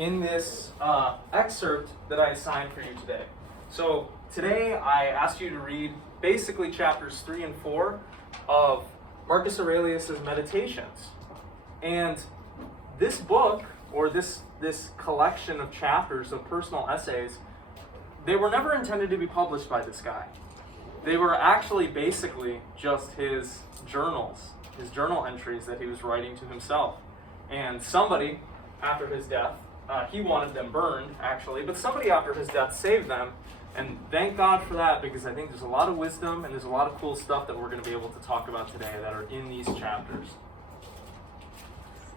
in this excerpt that I assigned for you today. So today I asked you to read basically chapters 3 and 4 of Marcus Aurelius' Meditations. And this book, or this collection of chapters of personal essays, they were never intended to be published by this guy. They were actually basically just his journals, his journal entries that he was writing to himself. And somebody, after his death, he wanted them burned, actually, but somebody after his death saved them. And thank God for that, because I think there's a lot of wisdom and there's a lot of cool stuff that we're going to be able to talk about today that are in these chapters.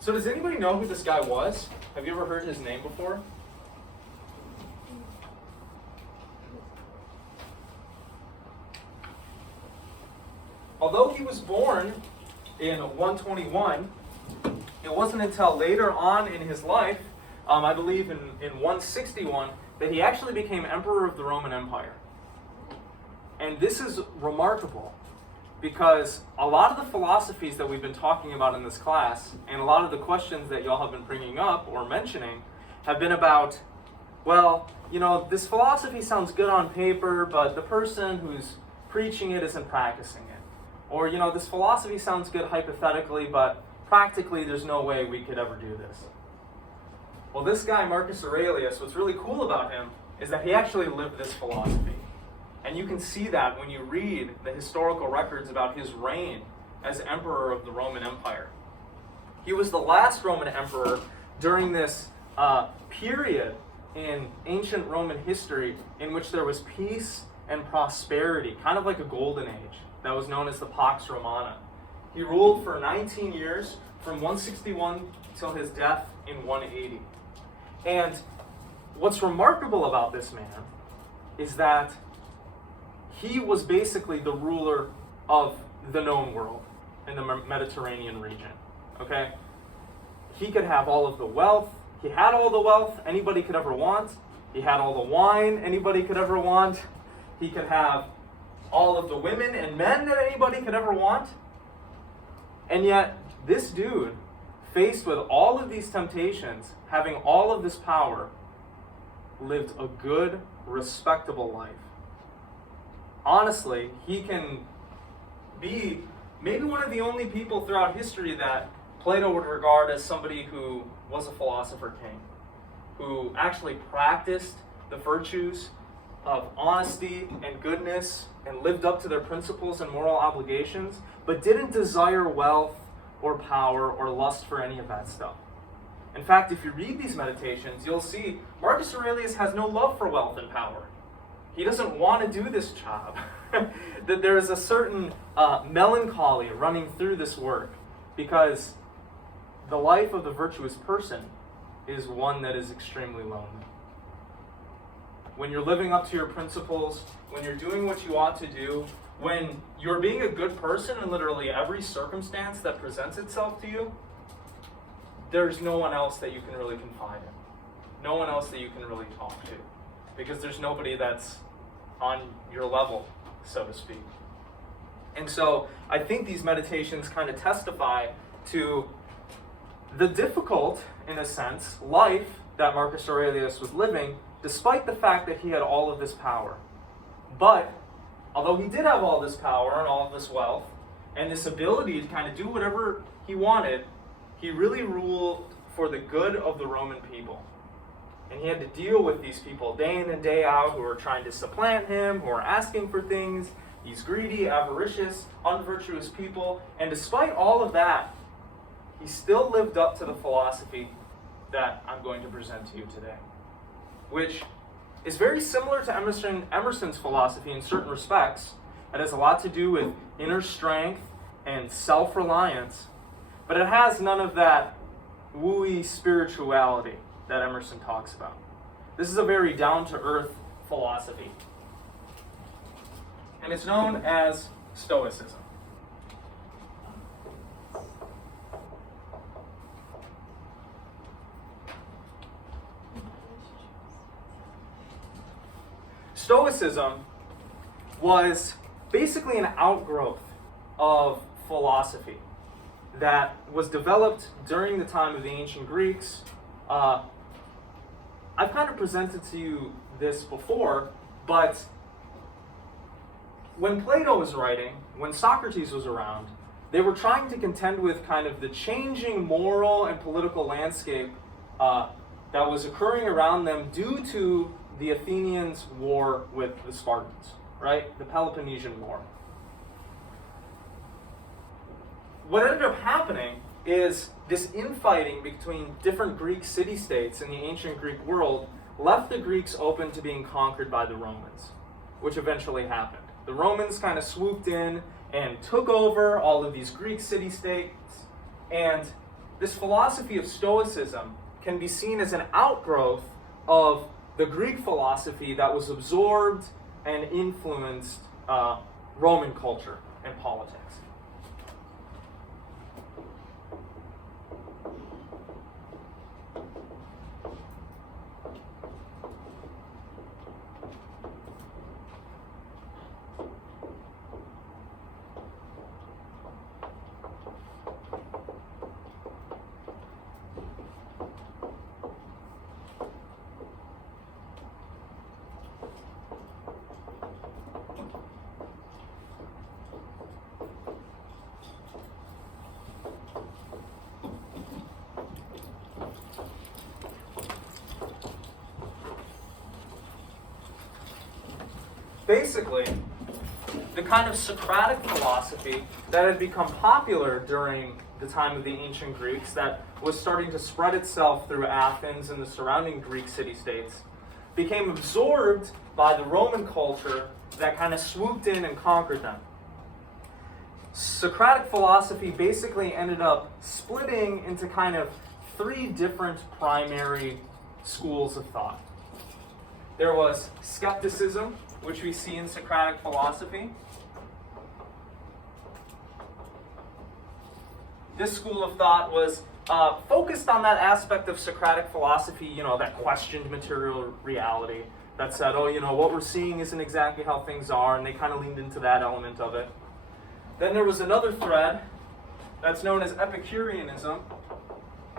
So does anybody know who this guy was? Have you ever heard his name before? Although he was born in 121, it wasn't until later on in his life, I believe in 161, that he actually became emperor of the Roman Empire. And this is remarkable because a lot of the philosophies that we've been talking about in this class and a lot of the questions that y'all have been bringing up or mentioning have been about, well, you know, this philosophy sounds good on paper, but the person who's preaching it isn't practicing it. Or, you know, this philosophy sounds good hypothetically, but practically there's no way we could ever do this. Well, this guy, Marcus Aurelius, what's really cool about him is that he actually lived this philosophy. And you can see that when you read the historical records about his reign as emperor of the Roman Empire. He was the last Roman emperor during this period in ancient Roman history in which there was peace and prosperity, kind of like a golden age that was known as the Pax Romana. He ruled for 19 years, from 161 till his death in 180. And what's remarkable about this man is that he was basically the ruler of the known world in the Mediterranean region, okay? He could have all of the wealth. He had all the wealth anybody could ever want. He had all the wine anybody could ever want. He could have all of the women and men that anybody could ever want. And yet, this dude, faced with all of these temptations, having all of this power, lived a good, respectable life. Honestly, he can be maybe one of the only people throughout history that Plato would regard as somebody who was a philosopher king, who actually practiced the virtues of honesty and goodness and lived up to their principles and moral obligations, but didn't desire wealth or power or lust for any of that stuff. In fact, if you read these meditations, you'll see Marcus Aurelius has no love for wealth and power. He doesn't want to do this job. That there is a certain melancholy running through this work because the life of the virtuous person is one that is extremely lonely. When you're living up to your principles, when you're doing what you ought to do, when you're being a good person in literally every circumstance that presents itself to you, there's no one else that you can really confide in. No one else that you can really talk to. Because there's nobody that's on your level, so to speak. And so I think these meditations kind of testify to the difficult, in a sense, life that Marcus Aurelius was living, despite the fact that he had all of this power. But although he did have all this power and all of this wealth and this ability to kind of do whatever he wanted, he really ruled for the good of the Roman people. And he had to deal with these people day in and day out who were trying to supplant him, who were asking for things, these greedy, avaricious, unvirtuous people. And despite all of that, he still lived up to the philosophy that I'm going to present to you today, which is very similar to Emerson's philosophy in certain respects. It has a lot to do with inner strength and self-reliance, but it has none of that wooey spirituality that Emerson talks about. This is a very down-to-earth philosophy, and it's known as Stoicism. Stoicism was basically an outgrowth of philosophy that was developed during the time of the ancient Greeks I've kind of presented to you this before, but when Plato was writing, when Socrates was around, they were trying to contend with kind of the changing moral and political landscape that was occurring around them due to the Athenians' war with the Spartans, right? The Peloponnesian War. What ended up happening is this infighting between different Greek city-states in the ancient Greek world left the Greeks open to being conquered by the Romans, which eventually happened. The Romans kind of swooped in and took over all of these Greek city-states, and this philosophy of Stoicism can be seen as an outgrowth of the Greek philosophy that was absorbed and influenced Roman culture and politics. Basically, the kind of Socratic philosophy that had become popular during the time of the ancient Greeks, that was starting to spread itself through Athens and the surrounding Greek city-states, became absorbed by the Roman culture that kind of swooped in and conquered them. Socratic philosophy basically ended up splitting into kind of three different primary schools of thought. There was skepticism, which we see in Socratic philosophy. This school of thought was focused on that aspect of Socratic philosophy, that questioned material reality, that said, what we're seeing isn't exactly how things are, and they kind of leaned into that element of it. Then there was another thread that's known as Epicureanism,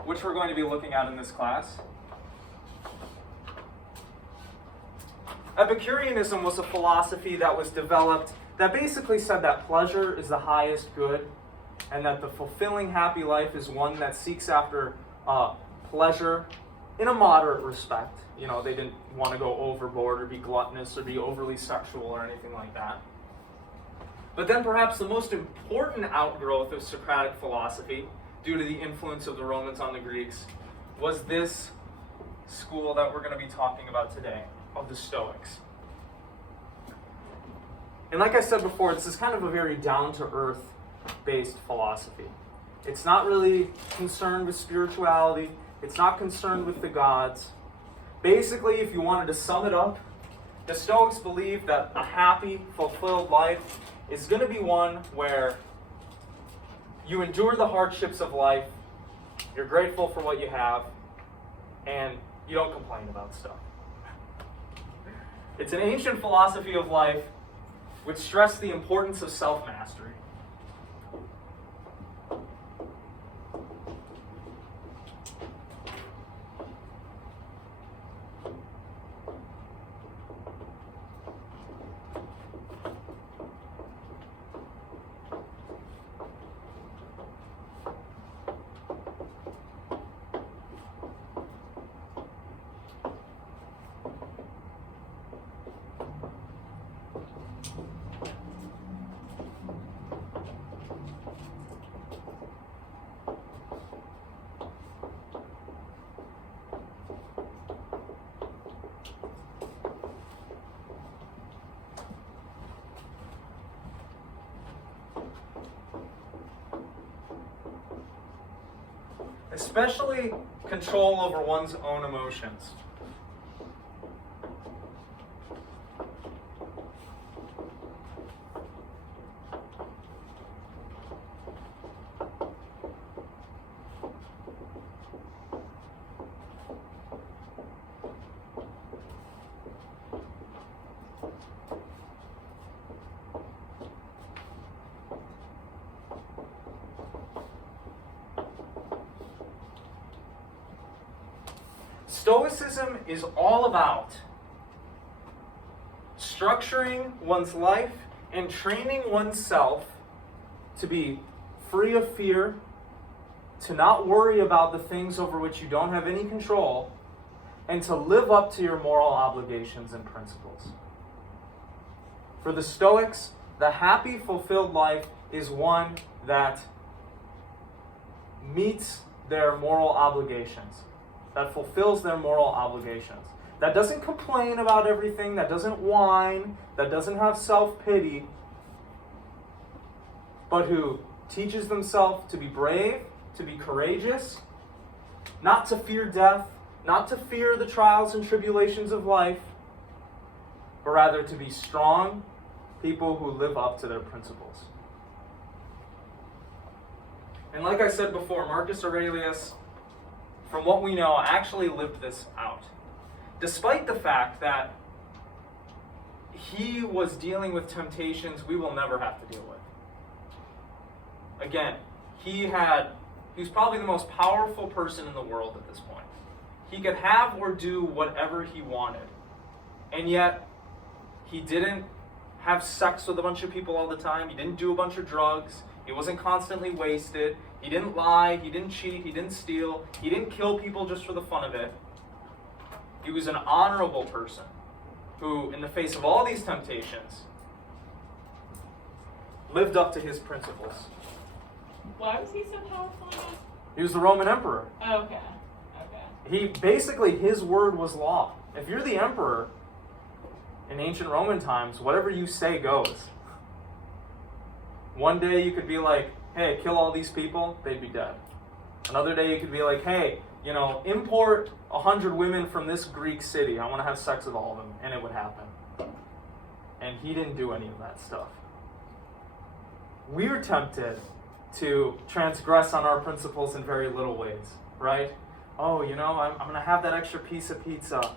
which we're going to be looking at in this class. Epicureanism was a philosophy that was developed that basically said that pleasure is the highest good, and that the fulfilling, happy life is one that seeks after pleasure in a moderate respect. They didn't want to go overboard or be gluttonous or be overly sexual or anything like that. But then perhaps the most important outgrowth of Socratic philosophy, due to the influence of the Romans on the Greeks, was this school that we're going to be talking about today, of the Stoics. And like I said before, this is kind of a very down-to-earth based philosophy. It's not really concerned with spirituality. It's not concerned with the gods. Basically, if you wanted to sum it up, the Stoics believe that a happy, fulfilled life is going to be one where you endure the hardships of life, you're grateful for what you have, and you don't complain about stuff. It's an ancient philosophy of life which stressed the importance of self-mastery. Especially control over one's own emotions. Stoicism is all about structuring one's life and training oneself to be free of fear, to not worry about the things over which you don't have any control, and to live up to your moral obligations and principles. For the Stoics, the happy, fulfilled life is one that meets their moral obligations, that fulfills their moral obligations, that doesn't complain about everything, that doesn't whine, that doesn't have self-pity, but who teaches themselves to be brave, to be courageous, not to fear death, not to fear the trials and tribulations of life, but rather to be strong people who live up to their principles. And like I said before, Marcus Aurelius, from what we know, actually lived this out. Despite the fact that he was dealing with temptations we will never have to deal with. Again, he was probably the most powerful person in the world at this point. He could have or do whatever he wanted. And yet, he didn't have sex with a bunch of people all the time. He didn't do a bunch of drugs. He wasn't constantly wasted. He didn't lie. He didn't cheat. He didn't steal. He didn't kill people just for the fun of it. He was an honorable person who, in the face of all these temptations, lived up to his principles. Why was he so powerful again? He was the Roman emperor. Oh, okay. His word was law. If you're the emperor in ancient Roman times, whatever you say goes. One day you could be like, hey, kill all these people, they'd be dead. Another day you could be like, hey, import 100 women from this Greek city. I want to have sex with all of them, and it would happen. And he didn't do any of that stuff. We're tempted to transgress on our principles in very little ways, right? Oh, I'm going to have that extra piece of pizza.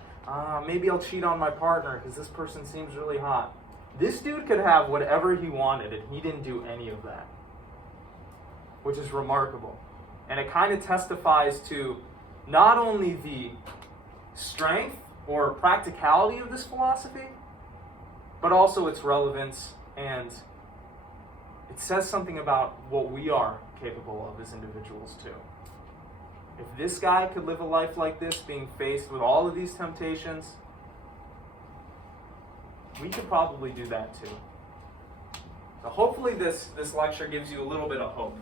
Maybe I'll cheat on my partner because this person seems really hot. This dude could have whatever he wanted, and he didn't do any of that, which is remarkable. And it kind of testifies to not only the strength or practicality of this philosophy, but also its relevance, and it says something about what we are capable of as individuals too. If this guy could live a life like this, being faced with all of these temptations, we could probably do that too. So hopefully this lecture gives you a little bit of hope.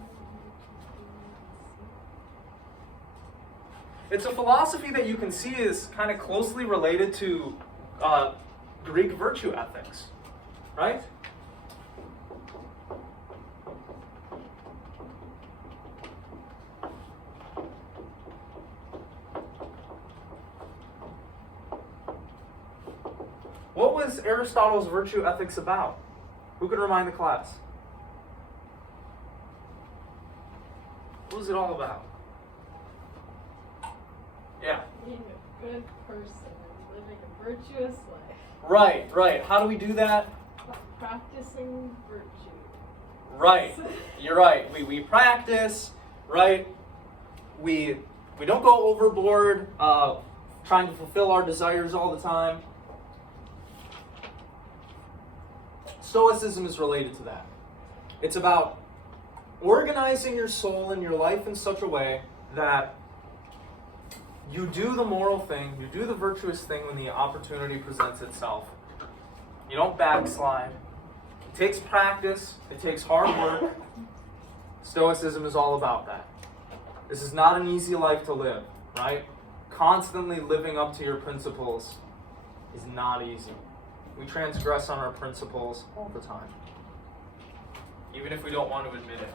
It's a philosophy that you can see is kind of closely related to Greek virtue ethics, right? What was Aristotle's virtue ethics about? Who could remind the class? What was it all about? Yeah. Being a good person and living a virtuous life. Right. How do we do that? Practicing virtue. Right. You're right. We practice, right? We don't go overboard trying to fulfill our desires all the time. Stoicism is related to that. It's about organizing your soul and your life in such a way that you do the moral thing, you do the virtuous thing when the opportunity presents itself. You don't backslide. It takes practice. It takes hard work. Stoicism is all about that. This is not an easy life to live, right? Constantly living up to your principles is not easy. We transgress on our principles all the time, even if we don't want to admit it.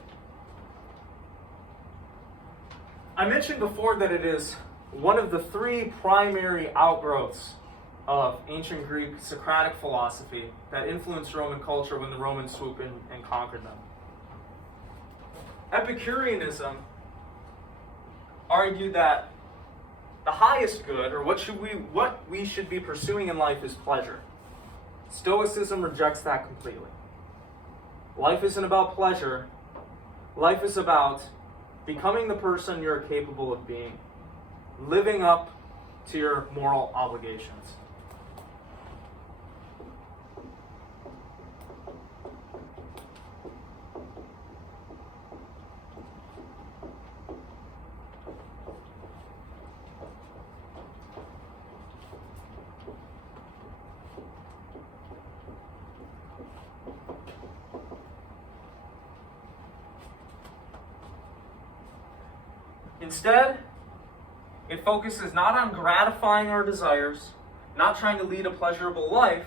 I mentioned before that it is one of the three primary outgrowths of ancient Greek Socratic philosophy that influenced Roman culture when the Romans swooped in and conquered them. Epicureanism argued that the highest good, or what we should be pursuing in life, is pleasure. Stoicism rejects that completely. Life isn't about pleasure. Life is about becoming the person you're capable of being, living up to your moral obligations. Instead, it focuses not on gratifying our desires, not trying to lead a pleasurable life,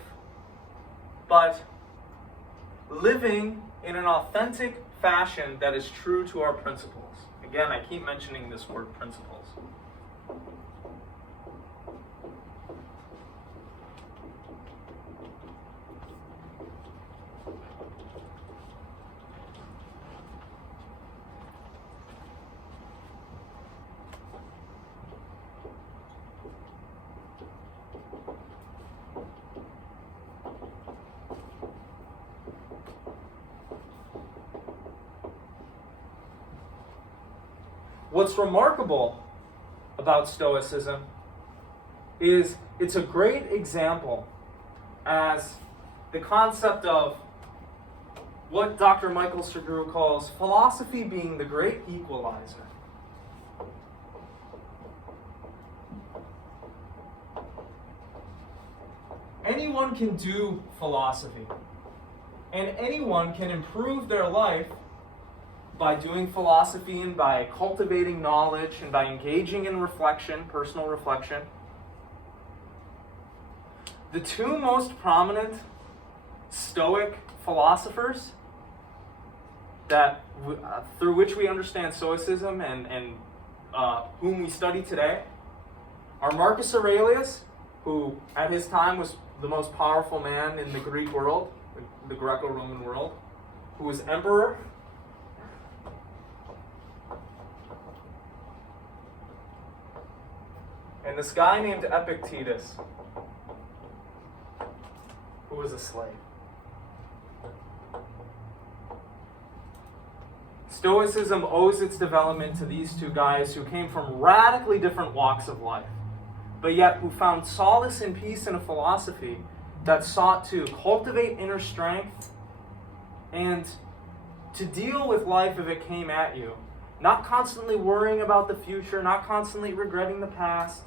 but living in an authentic fashion that is true to our principles. Again, I keep mentioning this word principles. What's remarkable about Stoicism is it's a great example as the concept of what Dr. Michael Segru calls philosophy being the great equalizer. Anyone can do philosophy, and anyone can improve their life by doing philosophy and by cultivating knowledge and by engaging in reflection, personal reflection. The two most prominent Stoic philosophers that through which we understand Stoicism and whom we study today are Marcus Aurelius, who at his time was the most powerful man in the Greek world, the Greco-Roman world, who was emperor. And this guy named Epictetus, who was a slave. Stoicism owes its development to these two guys who came from radically different walks of life, but yet who found solace and peace in a philosophy that sought to cultivate inner strength and to deal with life if it came at you. Not constantly worrying about the future, not constantly regretting the past,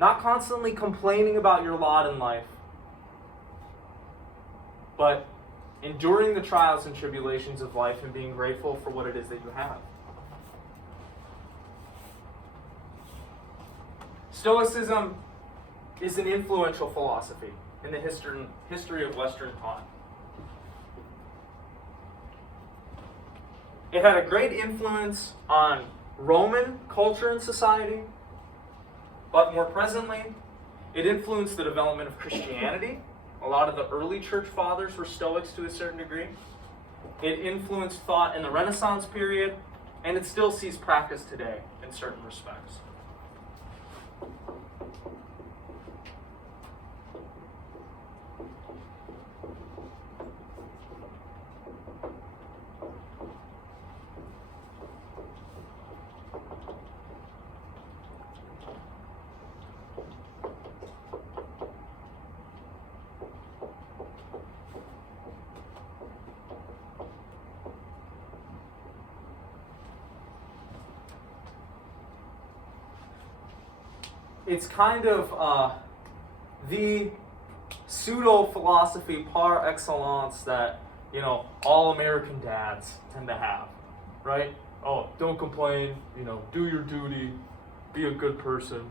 not constantly complaining about your lot in life, but enduring the trials and tribulations of life and being grateful for what it is that you have. Stoicism is an influential philosophy in the history of Western thought. It had a great influence on Roman culture and society, but more presently, it influenced the development of Christianity. A lot of the early church fathers were Stoics to a certain degree. It influenced thought in the Renaissance period, and it still sees practice today in certain respects. It's kind of the pseudo-philosophy par excellence that, all American dads tend to have, right? Oh, don't complain, do your duty, be a good person.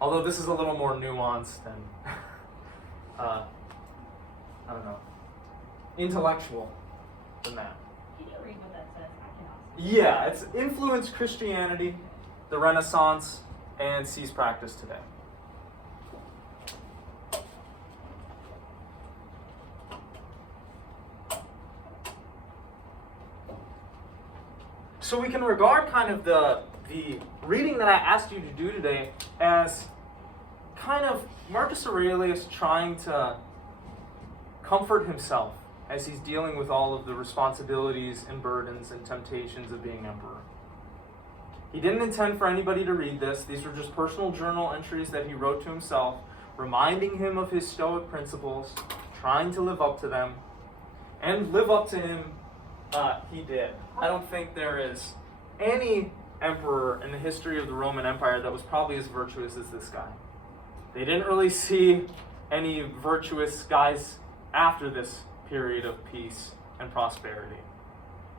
Although this is a little more nuanced than, intellectual than that. Can you read what that says? I cannot. Yeah, it's influenced Christianity, the Renaissance, and sees practice today. So we can regard kind of the reading that I asked you to do today as kind of Marcus Aurelius trying to comfort himself as he's dealing with all of the responsibilities and burdens and temptations of being emperor. He didn't intend for anybody to read this. These were just personal journal entries that he wrote to himself, reminding him of his Stoic principles, trying to live up to them. And live up to him, he did. I don't think there is any emperor in the history of the Roman Empire that was probably as virtuous as this guy. They didn't really see any virtuous guys after this period of peace and prosperity.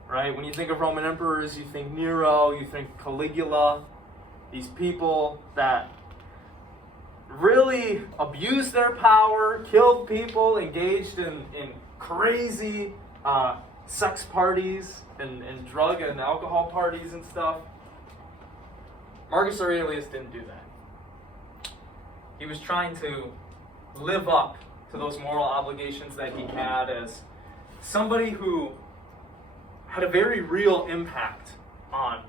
Right? When you think of Roman emperors, you think Nero, you think Caligula, these people that really abused their power, killed people, engaged in crazy sex parties and drug and alcohol parties and stuff. Marcus Aurelius didn't do that. He was trying to live up to those moral obligations that he had as somebody who had a very real impact on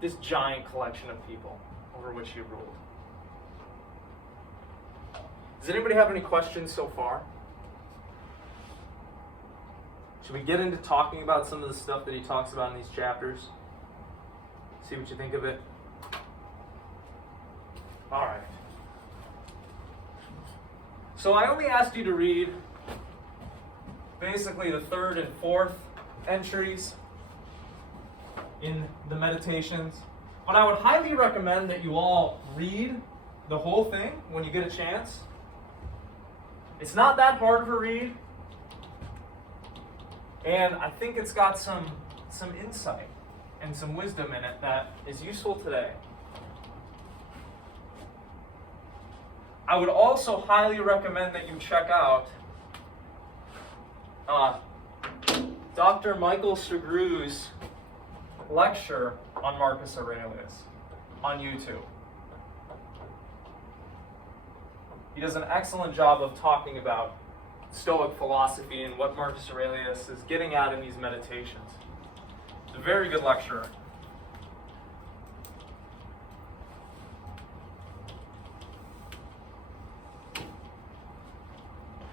this giant collection of people over which he ruled. Does anybody have any questions so far? Should we get into talking about some of the stuff that he talks about in these chapters? See what you think of it? All right. So I only asked you to read basically the third and fourth entries in the meditations. But I would highly recommend that you all read the whole thing when you get a chance. It's not that hard to read. And I think it's got some insight and some wisdom in it that is useful today. I would also highly recommend that you check out Dr. Michael Sugrew's lecture on Marcus Aurelius on YouTube. He does an excellent job of talking about Stoic philosophy and what Marcus Aurelius is getting at in these meditations. It's a very good lecture.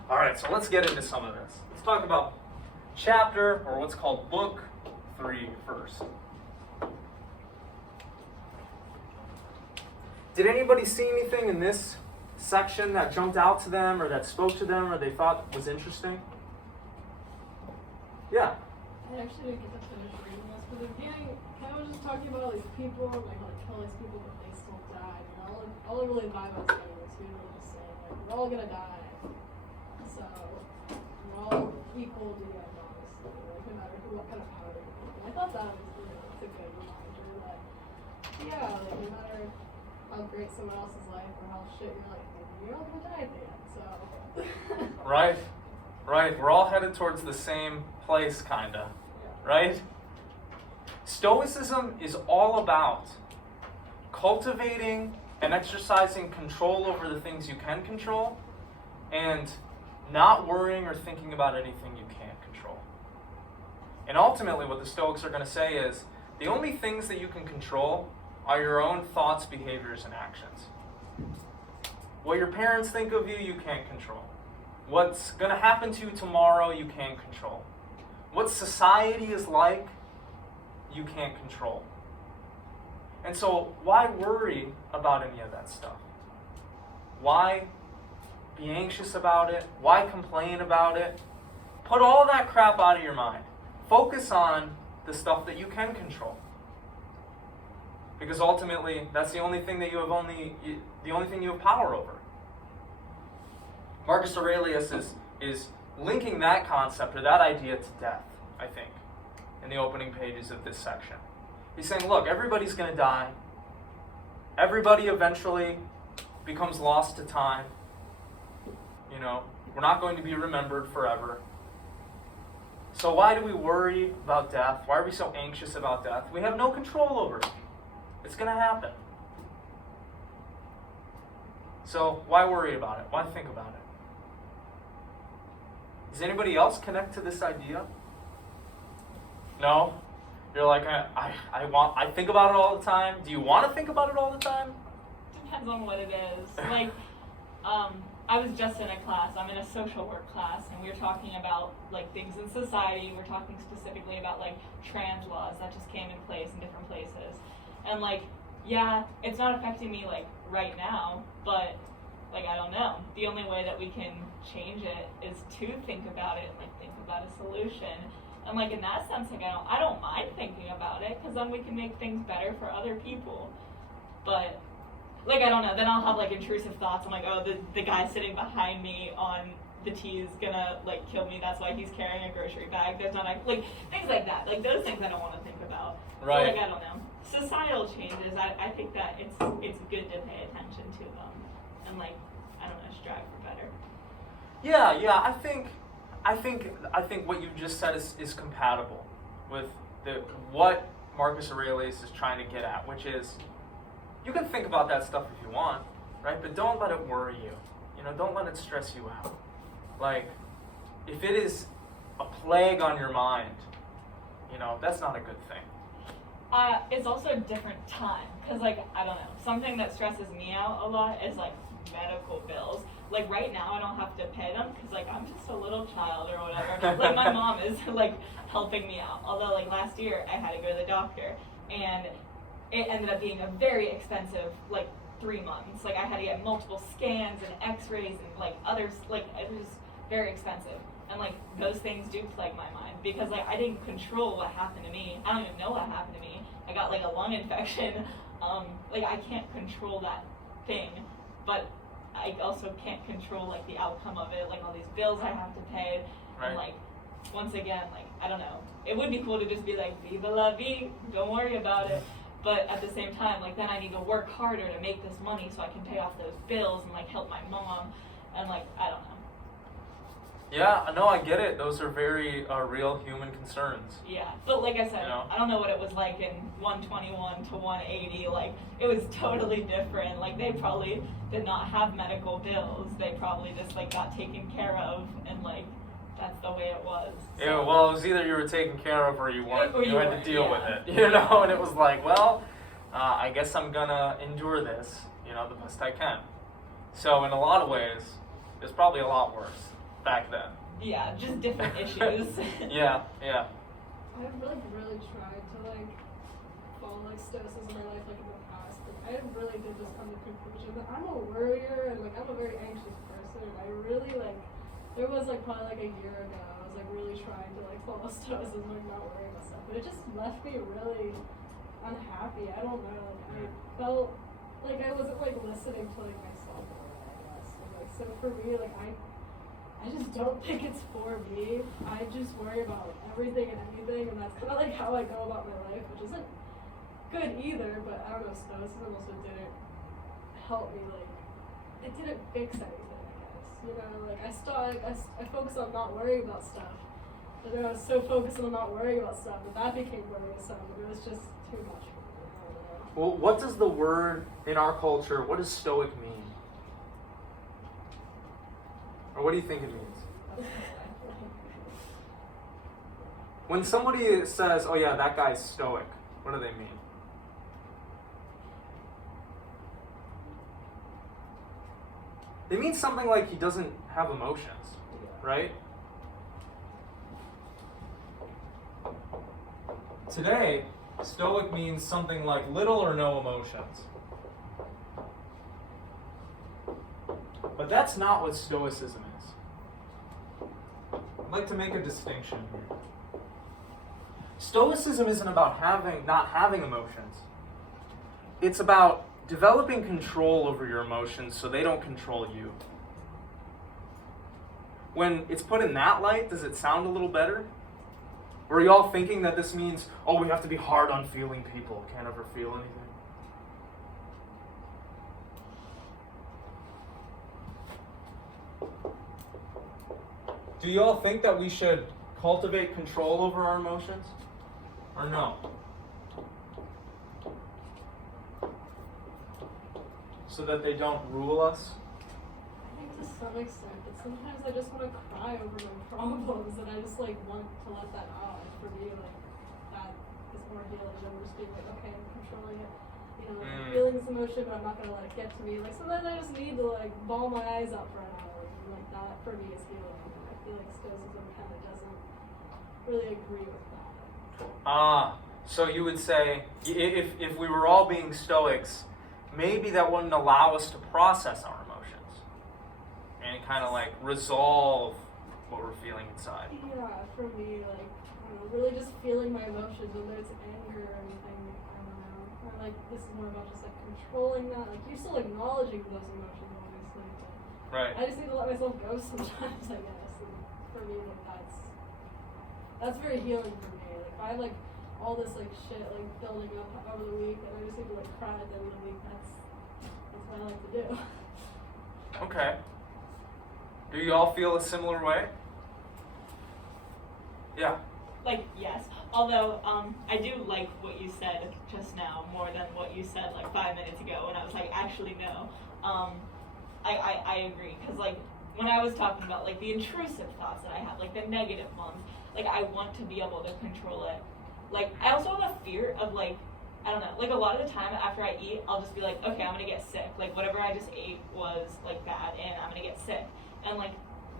All right, so let's get into some of this. Let's talk about chapter, or what's called book 3 first. Did anybody see anything in this section that jumped out to them or that spoke to them or they thought was interesting? Yeah. I actually didn't get to finish reading this, but the beginning, I was just talking about all these people, like how they kill these people, but they still die. You know, all I really vibe on saying was he was just saying, like, we're all gonna die. So, we're all equal to the end, honestly. Like, no matter what kind of power you have. And I thought that was, it's a good reminder that, yeah, like, no matter how great someone else's life or how shit your life is, you're all gonna die at the end, so. Right. We're all headed towards the same place, kinda. Yeah. Right? Stoicism is all about cultivating and exercising control over the things you can control and not worrying or thinking about anything you can't control. And ultimately what the Stoics are going to say is the only things that you can control are your own thoughts, behaviors, and actions. What your parents think of you, you can't control. What's going to happen to you tomorrow, you can't control. What society is like, you can't control. And so why worry about any of that stuff? Why be anxious about it? Why complain about it? Put all that crap out of your mind. Focus on the stuff that you can control. Because ultimately, that's the only thing that you have the only thing you have power over. Marcus Aurelius is linking that concept or that idea to death, I think, in the opening pages of this section. He's saying, look, everybody's going to die. Everybody eventually becomes lost to time. You know, we're not going to be remembered forever. So why do we worry about death? Why are we so anxious about death? We have no control over it. It's going to happen. So why worry about it? Why think about it? Does anybody else connect to this idea? No? You're like, I think about it all the time. Do you want to think about it all the time? Depends on what it is. Like, I was just in a class, I'm in a social work class, and we were talking about like things in society. We're talking specifically about like trans laws that just came in place in different places. And like, yeah, it's not affecting me like right now, but like, I don't know. The only way that we can change it is to think about it, like think about a solution. And like in that sense, like I don't mind thinking about it, because then we can make things better for other people. But like, I don't know, then I'll have like intrusive thoughts. I'm like, oh, the guy sitting behind me on the T is gonna like kill me. That's why he's carrying a grocery bag. There's not like things like that. Like those things I don't want to think about. Right. So, like, I don't know. Societal changes. I think that it's good to pay attention to them and like, I don't know, strive for better. Yeah. I think what you just said is compatible with what Marcus Aurelius is trying to get at, which is, you can think about that stuff if you want, right? But don't let it worry you. You know, don't let it stress you out. Like, if it is a plague on your mind, you know, that's not a good thing. It's also a different time, because like, I don't know, something that stresses me out a lot is like medical bills. Like right now I don't have to pay them because like I'm just a little child or whatever. Like my mom is like helping me out. Although like last year I had to go to the doctor, and it ended up being a very expensive like 3 months. Like I had to get multiple scans and x-rays and like others, like it was very expensive. And like those things do plague my mind, because like I didn't control what happened to me. I don't even know what happened to me. I got like a lung infection. Like I can't control that thing, but I also can't control like the outcome of it, like all these bills I have to pay. Right. And like once again, like I don't know. It would be cool to just be like viva la vie, don't worry about it. But at the same time, like then I need to work harder to make this money so I can pay off those bills and like help my mom, and like I don't know. Yeah, no, I get it. Those are very real human concerns. Yeah, but like I said, You know? I don't know what it was like in 121 to 180. Like it was totally different. Like they probably did not have medical bills. They probably just like got taken care of, and like that's the way it was. So. Yeah, well, it was either you were taken care of or you weren't. Or you you had weren't, to deal yeah. with it, you know. And it was like, well, I guess I'm gonna endure this, you know, the best I can. So in a lot of ways, it's probably a lot worse back then. Yeah, just different issues. Yeah. I've really tried to like follow like Stoicism in my life like in the past. Like, I really did just come to the conclusion that I'm a worrier and like I'm a very anxious person. And I really like, there was like probably like a year ago, I was like really trying to like follow Stoicism, like not worrying about stuff. But it just left me really unhappy. I don't know. Like I felt like I wasn't like listening to like myself more, I guess. And, like so for me, like I just don't think it's for me. I just worry about like, everything and anything, and that's kind of like how I go about my life, which isn't good either. But I don't know, Stoicism also didn't help me. Like, it didn't fix anything. I guess, you know. Like I focused on not worrying about stuff, and then I was so focused on not worrying about stuff that became worrisome. And it was just too much for me. I don't know. Well, what does the word in our culture? What does stoic mean? Or what do you think it means? When somebody says, oh yeah, that guy's stoic, what do they mean? They mean something like he doesn't have emotions, right? Today, stoic means something like little or no emotions. But that's not what Stoicism is. I'd like to make a distinction here. Stoicism isn't about not having emotions. It's about developing control over your emotions so they don't control you. When it's put in that light, does it sound a little better? Or are y'all thinking that this means, oh, we have to be hard on feeling people, can't ever feel anything? Do y'all think that we should cultivate control over our emotions? Or no? So that they don't rule us? I think to some extent, but sometimes I just want to cry over my problems, and I just like want to let that out. And for me, like that is more healing than just being like, okay, I'm controlling it. You know, I'm feeling this emotion, but I'm not gonna let it get to me. Like sometimes I just need to like bawl my eyes out for an hour. And, like that for me is healing. And I feel like Stoicism kind of doesn't really agree with that. So you would say, if we were all being Stoics, maybe that wouldn't allow us to process our emotions and kind of like resolve what we're feeling inside. Yeah, for me, like, I don't know, really just feeling my emotions, whether it's anger or anything, I don't know. Or like, this is more about just like controlling that. Like, you're still acknowledging those emotions, obviously, but Right. I just need to let myself go sometimes, I guess. And for me, like, that's very healing for me. Like, if I have like all this like shit like building up over the week, and I just need to like cry at the end of the week, that's what I like to do. Okay. Do you all feel a similar way? Yeah. Like, yes. Although, I do like what you said just now more than what you said like 5 minutes ago when I was like, actually, no. I agree. Because, like, when I was talking about, like, the intrusive thoughts that I have, like, the negative ones, like, I want to be able to control it. Like, I also have a fear of, like, I don't know, like, a lot of the time after I eat, I'll just be like, okay, I'm going to get sick. Like, whatever I just ate was, like, bad, and I'm going to get sick. And, like,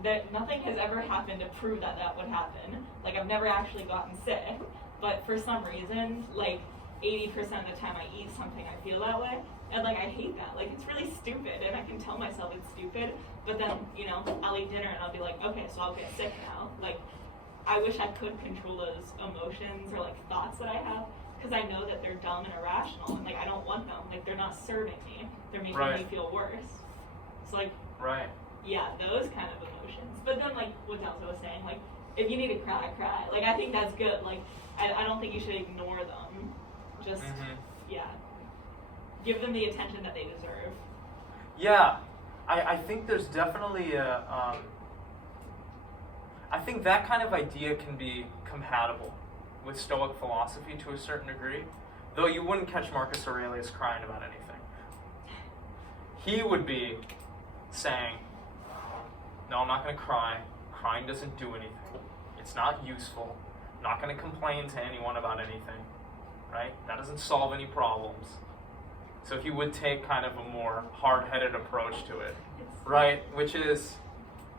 that nothing has ever happened to prove that that would happen. Like, I've never actually gotten sick, but for some reason, like, 80% of the time I eat something, I feel that way, and, like, I hate that. Like, it's really stupid, and I can tell myself it's stupid, but then, you know, I'll eat dinner, and I'll be like, okay, so I'll get sick now. Like, I wish I could control those emotions or, like, thoughts that I have, because I know that they're dumb and irrational, and, like, I don't want them. Like, they're not serving me. They're making me feel worse. So, like, yeah, those kind of emotions. But then, like, what Delta was saying, like, if you need to cry, cry. Like, I think that's good. Like, I don't think you should ignore them. Just, yeah. Give them the attention that they deserve. Yeah. I think there's definitely a... I think that kind of idea can be compatible with Stoic philosophy to a certain degree, though you wouldn't catch Marcus Aurelius crying about anything. He would be saying, no, I'm not going to cry. Crying doesn't do anything. It's not useful. I'm not going to complain to anyone about anything, right? That doesn't solve any problems. So he would take kind of a more hard-headed approach to it, right? Which is,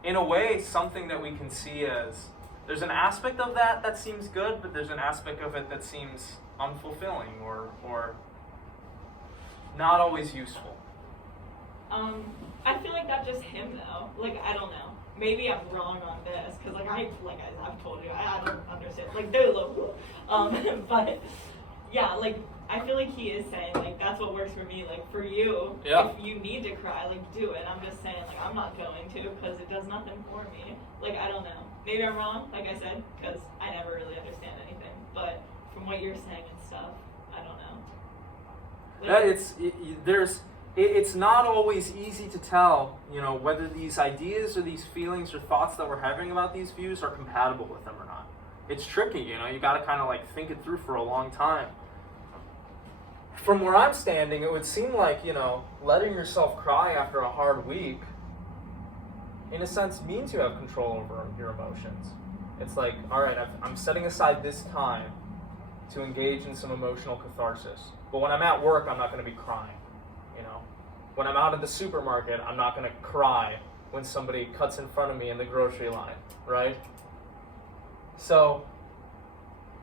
in a way, something that we can see as, there's an aspect of that seems good, but there's an aspect of it that seems unfulfilling or not always useful. I feel like that's just him though. Like, I don't know. Maybe I'm wrong on this, because like I've told you, I don't understand. Like, they're local. But yeah, like, I feel like he is saying, like, that's what works for me. Like, for you, if you need to cry, like, do it. I'm just saying, like, I'm not going to, because it does nothing for me. Like, I don't know. Maybe I'm wrong, like I said, because I never really understand anything. But from what you're saying and stuff, I don't know. Like, it's not always easy to tell, you know, whether these ideas or these feelings or thoughts that we're having about these views are compatible with them or not. It's tricky, you know, you got to kind of like think it through for a long time. From where I'm standing, it would seem like, you know, letting yourself cry after a hard week, in a sense, means you have control over your emotions. It's like, all right, I'm setting aside this time to engage in some emotional catharsis. But when I'm at work, I'm not going to be crying. You know, when I'm out at the supermarket, I'm not going to cry when somebody cuts in front of me in the grocery line, right? So,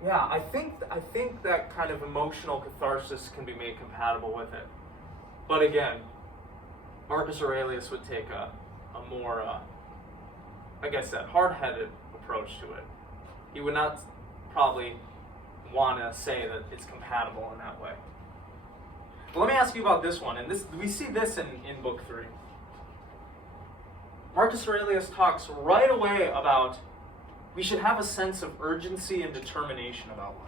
yeah, I think that kind of emotional catharsis can be made compatible with it. But again, Marcus Aurelius would take a more, like I said, hard-headed approach to it. He would not probably want to say that it's compatible in that way. But let me ask you about this one, and we see this in Book 3. Marcus Aurelius talks right away about we should have a sense of urgency and determination about life.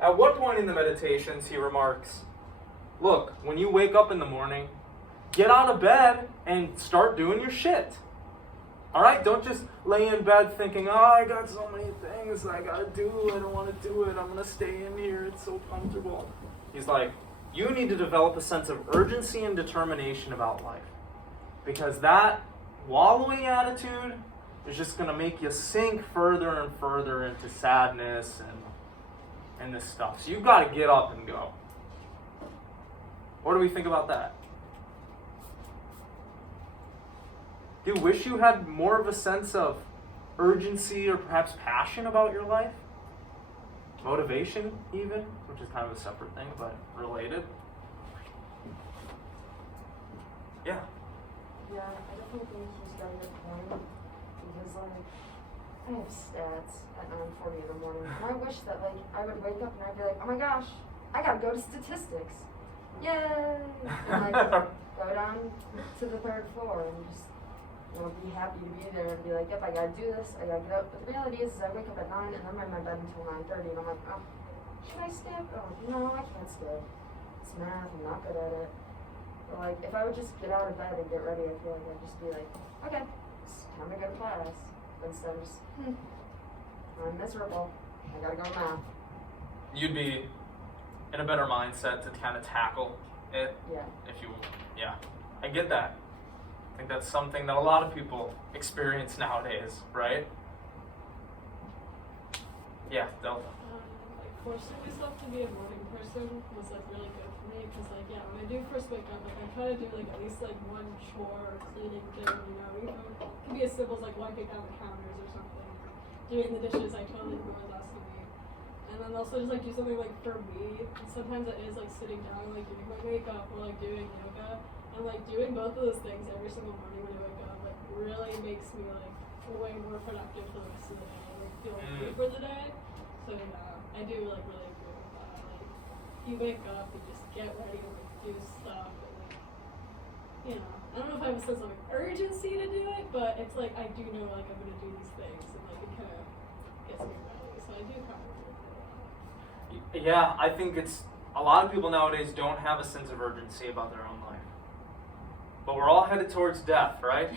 At one point in the Meditations, he remarks, look, when you wake up in the morning, get out of bed and start doing your shit. All right, don't just lay in bed thinking, oh, I got so many things I gotta do, I don't want to do it, I'm gonna stay in here, it's so comfortable. He's like, you need to develop a sense of urgency and determination about life. Because that wallowing attitude is just gonna make you sink further and further into sadness and this stuff. So you've got to get up and go. What do we think about that? Do you wish you had more of a sense of urgency or perhaps passion about your life? Motivation, even, which is kind of a separate thing, but related. Yeah. Yeah, I definitely think he's got a good point. Because, like, I have stats at 9:40 in the morning. And I wish that, like, I would wake up and I'd be like, oh my gosh, I gotta go to statistics. Yay! And, like, go down to the 3rd floor and just, you know, be happy to be there and be like, yep, I gotta do this, I gotta get up. But the reality is I wake up at 9 and I'm in my bed until 9:30 and I'm like, oh, should I skip? Oh, no, I can't skip. It's math, I'm not good at it. But, like, if I would just get out of bed and get ready, I feel like I'd just be like, okay, it's time to go to class. But instead of just, I'm miserable, I gotta go to math. You'd be in a better mindset to kind of tackle it. Yeah. Yeah, I get that. I think that's something that a lot of people experience nowadays, right? Yeah, Delta. Like forcing myself to be a morning person was like really good for me because like yeah, when I do first wake up, like I try to do like at least like one chore or cleaning thing, you know, even it can be as simple as like wiping down the counters or something, doing the dishes. I totally ignore last week, and then also just like do something like for me. And sometimes it is like sitting down, like doing my makeup or like doing yoga, and like doing both of those things every single morning when I wake up, like really makes me like way more productive for the rest of the day. Like feel good for the day. So yeah, I do like really agree with that. Like you wake up and just get ready to like do stuff and like you know, I don't know if I have a sense of like urgency to do it, but it's like I do know like I'm gonna do these things and like it kind of gets me ready. So I do kind of agree with that. Yeah, I think it's a lot of people nowadays don't have a sense of urgency about their own life. But we're all headed towards death, right?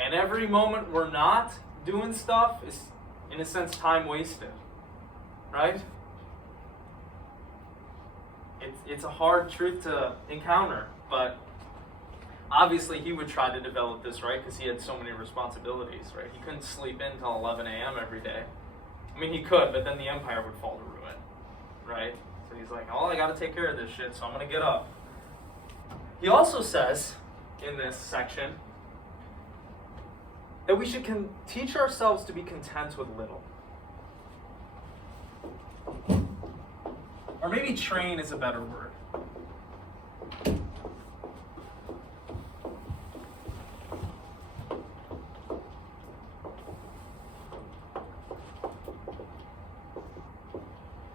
And every moment we're not doing stuff is, in a sense, time wasted, right? It's a hard truth to encounter, but obviously he would try to develop this, right? Because he had so many responsibilities, right? He couldn't sleep in until 11 a.m. every day. I mean, he could, but then the empire would fall to ruin, right? So he's like, oh, I got to take care of this shit, so I'm going to get up. He also says in this section that we should teach ourselves to be content with little. Or maybe train is a better word.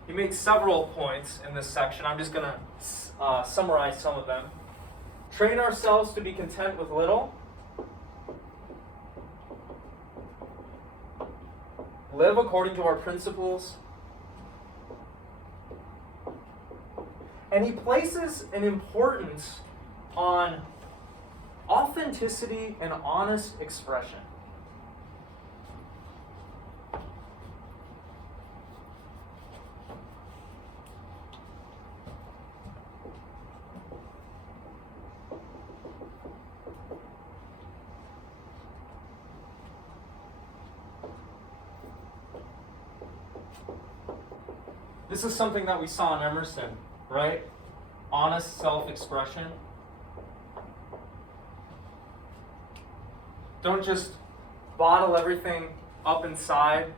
He makes several points in this section. I'm just going to summarize some of them. Train ourselves to be content with little. Live according to our principles. And he places an importance on authenticity and honest expression. This is something that we saw in Emerson, right? Honest self-expression. Don't just bottle everything up inside.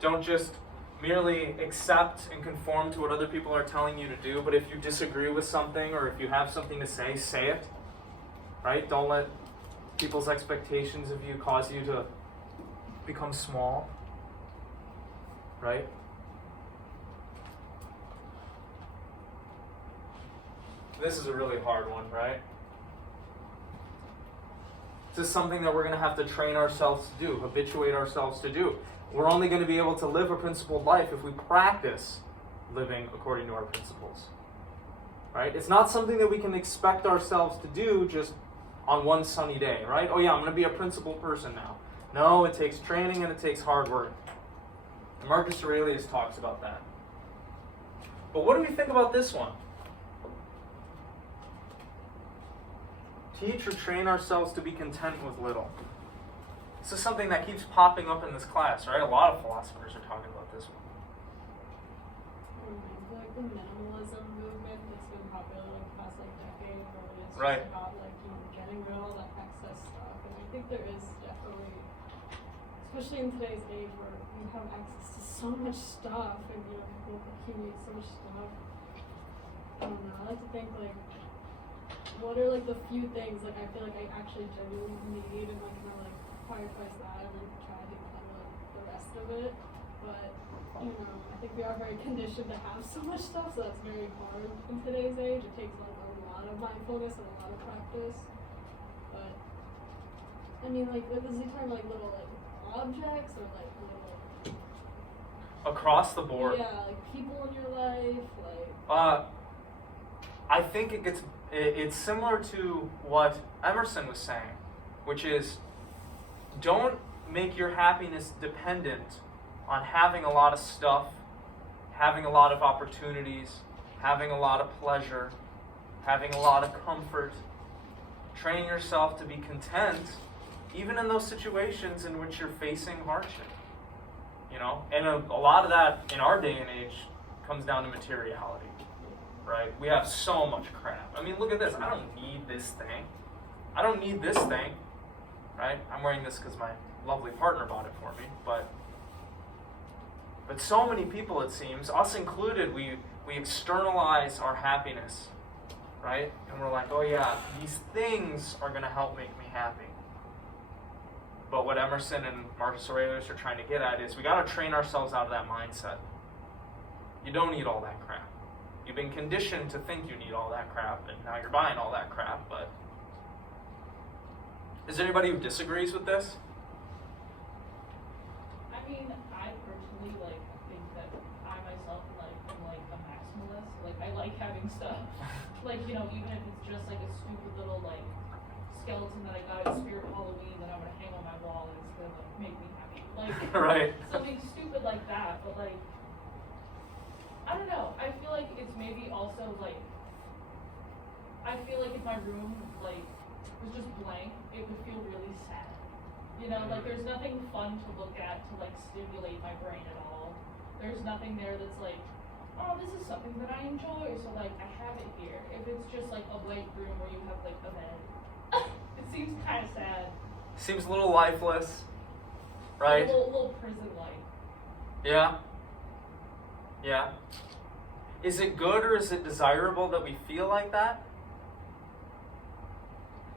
Don't just merely accept and conform to what other people are telling you to do. But if you disagree with something or if you have something to say it. Right? Don't let people's expectations of you cause you to become small. Right? This is a really hard one, right? This is something that we're going to have to train ourselves to do, habituate ourselves to do. We're only going to be able to live a principled life if we practice living according to our principles. Right? It's not something that we can expect ourselves to do just on one sunny day, right? Oh yeah, I'm going to be a principled person now. No, it takes training and it takes hard work. And Marcus Aurelius talks about that. But what do we think about this one? Teach or train ourselves to be content with little. This is something that keeps popping up in this class, right? A lot of philosophers are talking about this one. Like the minimalism movement that's been popular like the past decade, where it's Right. just about getting rid of all that excess stuff. And I think there is definitely, especially in today's age where we have access to so much stuff and people accumulate so much stuff. I don't know. I like to think what are the few things I feel like I actually genuinely need and kind of prioritize that and try to kind of the rest of it. But I think we are very conditioned to have so much stuff, so that's very hard in today's age. It takes a lot of mindfulness and a lot of practice. But I mean, is he talking little objects or little Across the board. Yeah, people in your life, I think it's similar to what Emerson was saying, which is don't make your happiness dependent on having a lot of stuff, having a lot of opportunities, having a lot of pleasure, having a lot of comfort. Train yourself to be content even in those situations in which you're facing hardship. And a lot of that in our day and age comes down to materiality, right? We have so much crap. I mean, look at this. I don't need this thing. I don't need this thing, right? I'm wearing this because my lovely partner bought it for me, but so many people, it seems, us included, we externalize our happiness, right? And we're like, oh yeah, these things are going to help make me happy. But what Emerson and Marcus Aurelius are trying to get at is we got to train ourselves out of that mindset. You don't need all that crap. You've been conditioned to think you need all that crap, and now you're buying all that crap, but is there anybody who disagrees with this? I mean, I personally think that I myself am a maximalist. I like having stuff. Even if it's just a stupid little skeleton that I got at Spirit Halloween that I'm gonna hang on my wall and it's gonna make me happy. Right. Something stupid like that, but I don't know. I feel like it's maybe also I feel like if my room was just blank, it would feel really sad. There's nothing fun to look at to stimulate my brain at all. There's nothing there that's oh, this is something that I enjoy, so I have it here. If it's just a white room where you have a bed, it seems kind of sad. Seems a little lifeless, right? A little prison life. Yeah. Yeah. Is it good or is it desirable that we feel like that?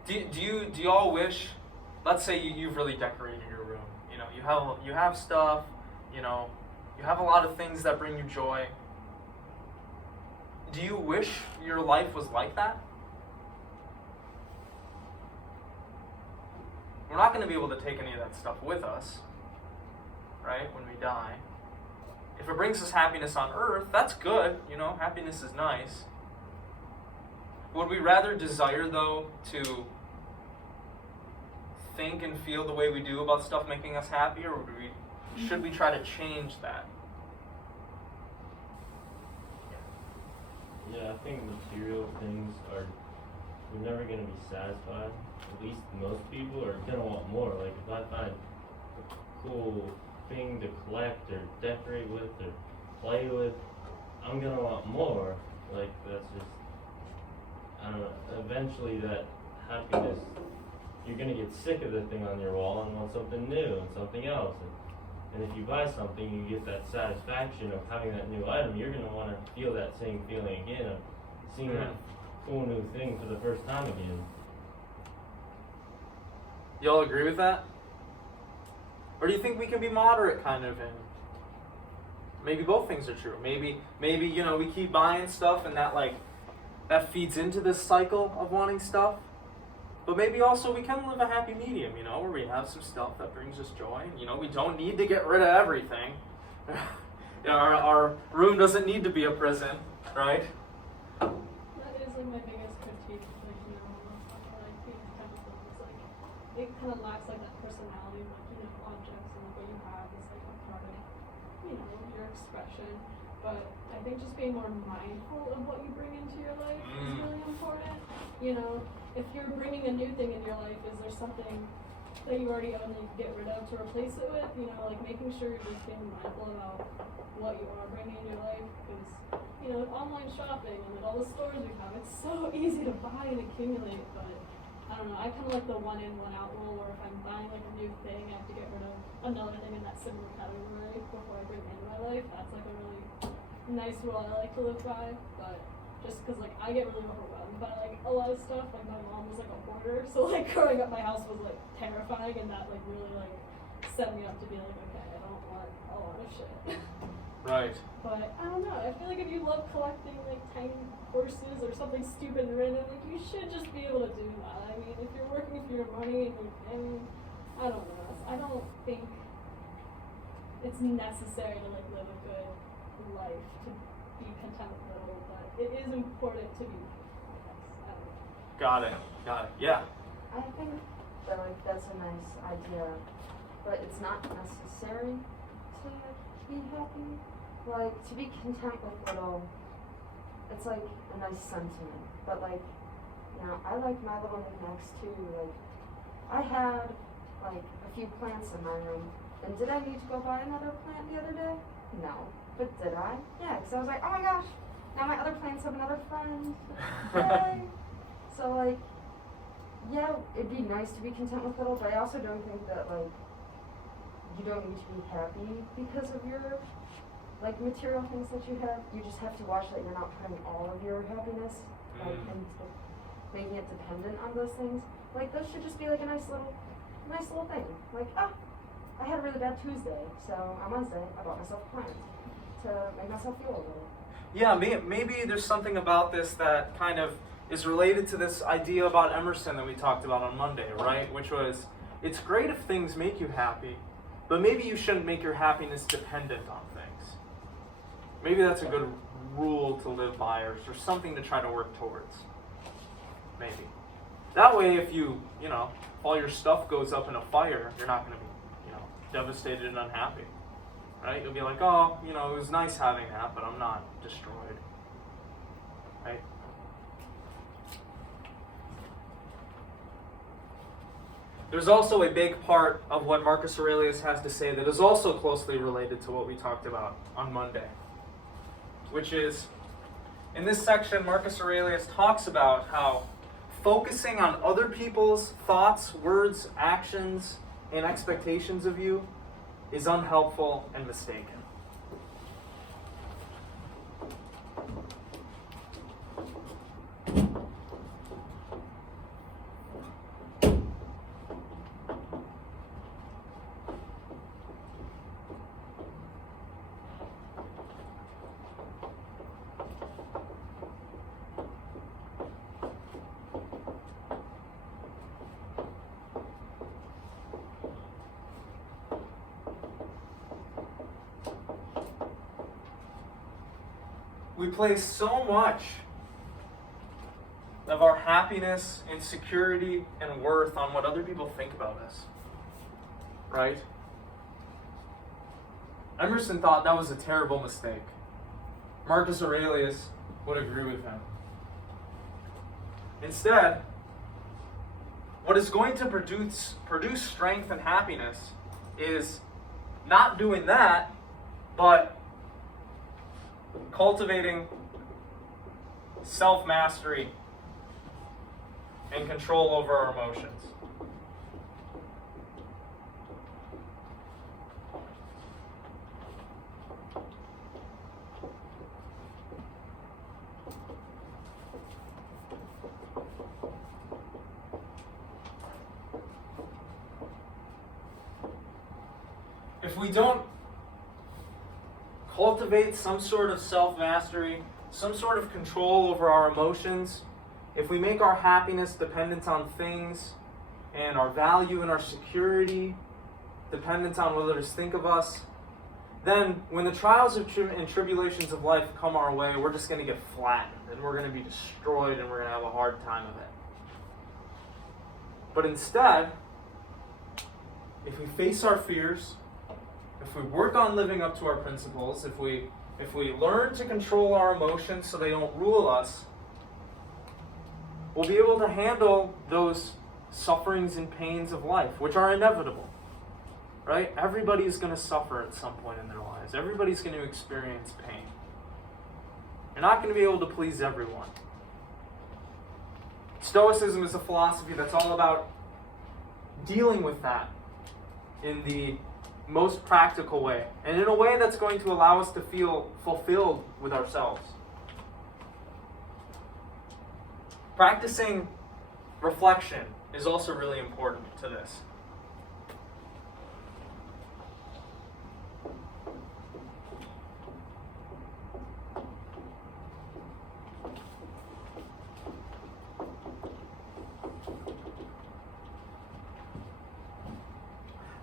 Do you all wish? Let's say you've really decorated your room. You have stuff. You have a lot of things that bring you joy. Do you wish your life was like that? We're not going to be able to take any of that stuff with us, right, when we die. If it brings us happiness on earth, that's good. Happiness is nice. Would we rather desire, though, to think and feel the way we do about stuff making us happy, or should we try to change that? Yeah, I think material things we're never going to be satisfied. At least most people are going to want more. If I find a cool thing to collect or decorate with or play with, I'm going to want more. That's just, I don't know, eventually that happiness, you're going to get sick of the thing on your wall and want something new and something else. And if you buy something, you get that satisfaction of having that new item, you're going to want to feel that same feeling again of seeing that cool new thing for the first time again. Y'all agree with that? Or do you think we can be moderate kind of in maybe both things are true? Maybe we keep buying stuff and that feeds into this cycle of wanting stuff. But maybe also we can live a happy medium, where we have some stuff that brings us joy. And, we don't need to get rid of everything. Our room doesn't need to be a prison, right? That is my biggest critique of being kind of kind of lacks like that personality, like, you know, objects and what you have is like a part of, you know, your expression. But I think just being more mindful of what you bring into your life is really important. You know, if you're bringing a new thing in your life, is there something that you already own that you can get rid of to replace it with? You know, like making sure you're just being mindful about what you are bringing in your life. Because, you know, with online shopping and with all the stores we have, it's so easy to buy and accumulate. But I don't know, I kind of like the one in, one out rule, where if I'm buying like a new thing, I have to get rid of another thing in that similar category before I bring it into my life. That's like a really nice rule I like to live by. But just because like I get really overwhelmed by like a lot of stuff. Like my mom was like a hoarder, so like growing up my house was like terrifying, and that like really like set me up to be like, okay, I don't want a lot of shit. Right. But I don't know, I feel like if you love collecting like tiny horses or something stupid and random, like you should just be able to do that. I mean, if you're working for your money and I don't know, I don't think it's necessary to like live a good life to be content with little, but it is important to be mindful, I guess. I don't know. Got it. Yeah. I think that like that's a nice idea, but it's not necessary to be happy. Like to be content with little, it's like a nice sentiment. But like, you know, I like my little knickknacks too. Like, I had like a few plants in my room, and did I need to go buy another plant the other day? No. But did I? Yeah, because I was like, oh my gosh, now my other plants have another friend. Yay! So like, yeah, it'd be nice to be content with little, but I also don't think that like you don't need to be happy because of your like material things that you have. You just have to watch that you're not putting all of your happiness like into making it dependent on those things. Like those should just be like a nice little thing. Like, I had a really bad Tuesday, so on Wednesday I bought myself a plant to make myself feel a little. Yeah, maybe there's something about this that kind of is related to this idea about Emerson that we talked about on Monday, right? Which was, it's great if things make you happy, but maybe you shouldn't make your happiness dependent on things. Maybe that's a good rule to live by, or something to try to work towards. Maybe. That way, if if all your stuff goes up in a fire, you're not going to be, devastated and unhappy. Right? You'll be like, oh, it was nice having that, but I'm not destroyed. Right? There's also a big part of what Marcus Aurelius has to say that is also closely related to what we talked about on Monday, which is, in this section, Marcus Aurelius talks about how focusing on other people's thoughts, words, actions, and expectations of you is unhelpful and mistaken. We place so much of our happiness and security and worth on what other people think about us. Right? Emerson thought that was a terrible mistake. Marcus Aurelius would agree with him. Instead, what is going to produce strength and happiness is not doing that, but cultivating self-mastery and control over our emotions. If we don't cultivate some sort of self-mastery, some sort of control over our emotions, if we make our happiness dependent on things and our value and our security dependent on what others think of us, then when the trials and tribulations of life come our way, we're just going to get flattened and we're going to be destroyed and we're going to have a hard time of it. But instead, if we face our fears, if we work on living up to our principles, if we learn to control our emotions so they don't rule us, we'll be able to handle those sufferings and pains of life, which are inevitable. Right? Everybody's going to suffer at some point in their lives. Everybody's going to experience pain. You're not going to be able to please everyone. Stoicism is a philosophy that's all about dealing with that in the most practical way, and in a way that's going to allow us to feel fulfilled with ourselves. Practicing reflection is also really important to this.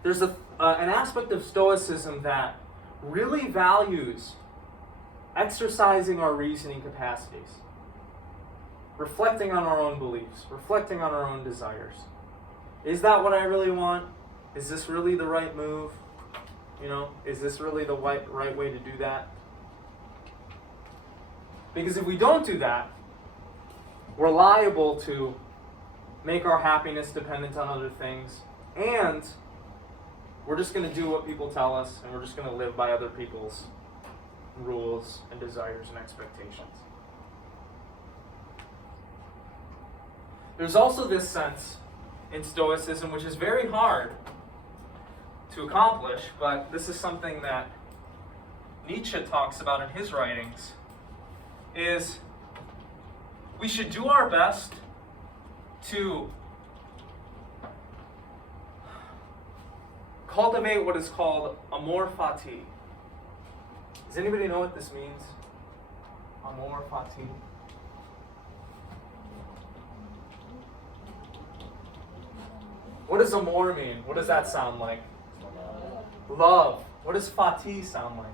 There's an aspect of Stoicism that really values exercising our reasoning capacities, reflecting on our own beliefs, reflecting on our own desires. Is that what I really want? Is this really the right move? Is this really the right way to do that? Because if we don't do that, we're liable to make our happiness dependent on other things, and we're just going to do what people tell us, and we're just going to live by other people's rules and desires and expectations. There's also this sense in Stoicism, which is very hard to accomplish, but this is something that Nietzsche talks about in his writings, is we should do our best to cultivate what is called amor fati. Does anybody know what this means? Amor fati. What does amor mean? What does that sound like? Love. What does fati sound like?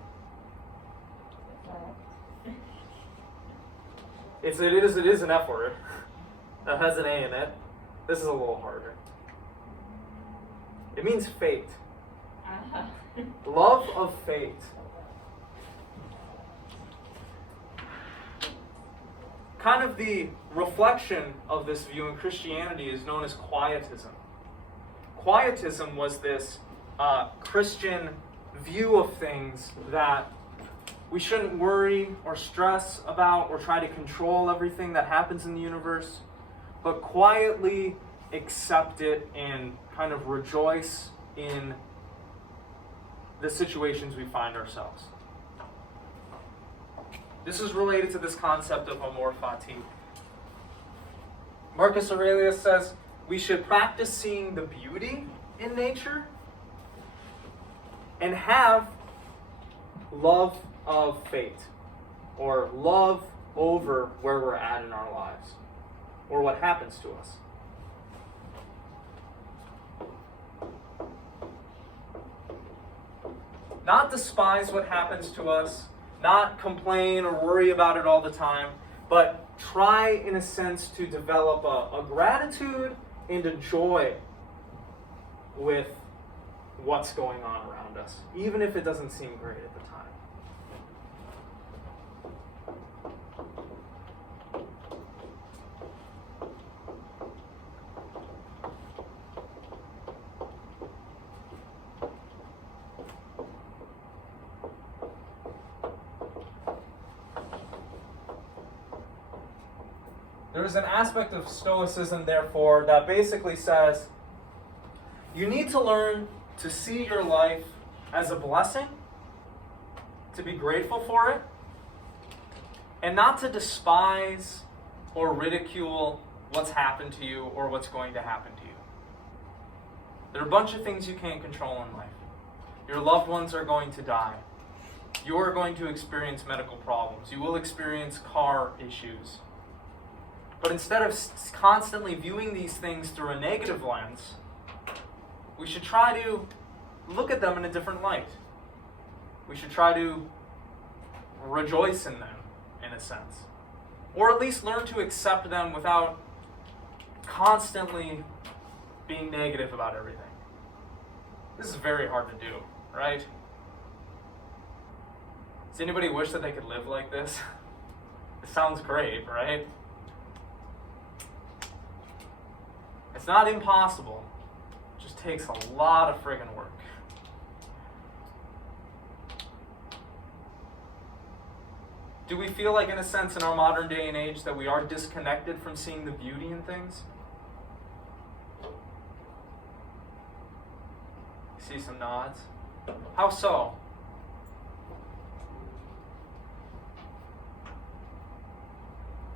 It is an F word that has an A in it. This is a little harder. It means fate. Love of fate. Kind of the reflection of this view in Christianity is known as quietism. Quietism was this Christian view of things that we shouldn't worry or stress about or try to control everything that happens in the universe, but quietly accept it and kind of rejoice in the situations we find ourselves. This is related to this concept of amor fati. Marcus Aurelius says we should practice seeing the beauty in nature and have love of fate, or love over where we're at in our lives, or what happens to us. Not despise what happens to us, not complain or worry about it all the time, but try, in a sense, to develop a gratitude and a joy with what's going on around us, even if it doesn't seem great at the time. There is an aspect of Stoicism, therefore, that basically says you need to learn to see your life as a blessing, to be grateful for it, and not to despise or ridicule what's happened to you or what's going to happen to you. There are a bunch of things you can't control in life. Your loved ones are going to die. You are going to experience medical problems. You will experience car issues. But instead of constantly viewing these things through a negative lens, we should try to look at them in a different light. We should try to rejoice in them, in a sense. Or at least learn to accept them without constantly being negative about everything. This is very hard to do, right? Does anybody wish that they could live like this? It sounds great, right? It's not impossible. It just takes a lot of friggin' work. Do we feel like, in a sense, in our modern day and age, that we are disconnected from seeing the beauty in things? See some nods? How so?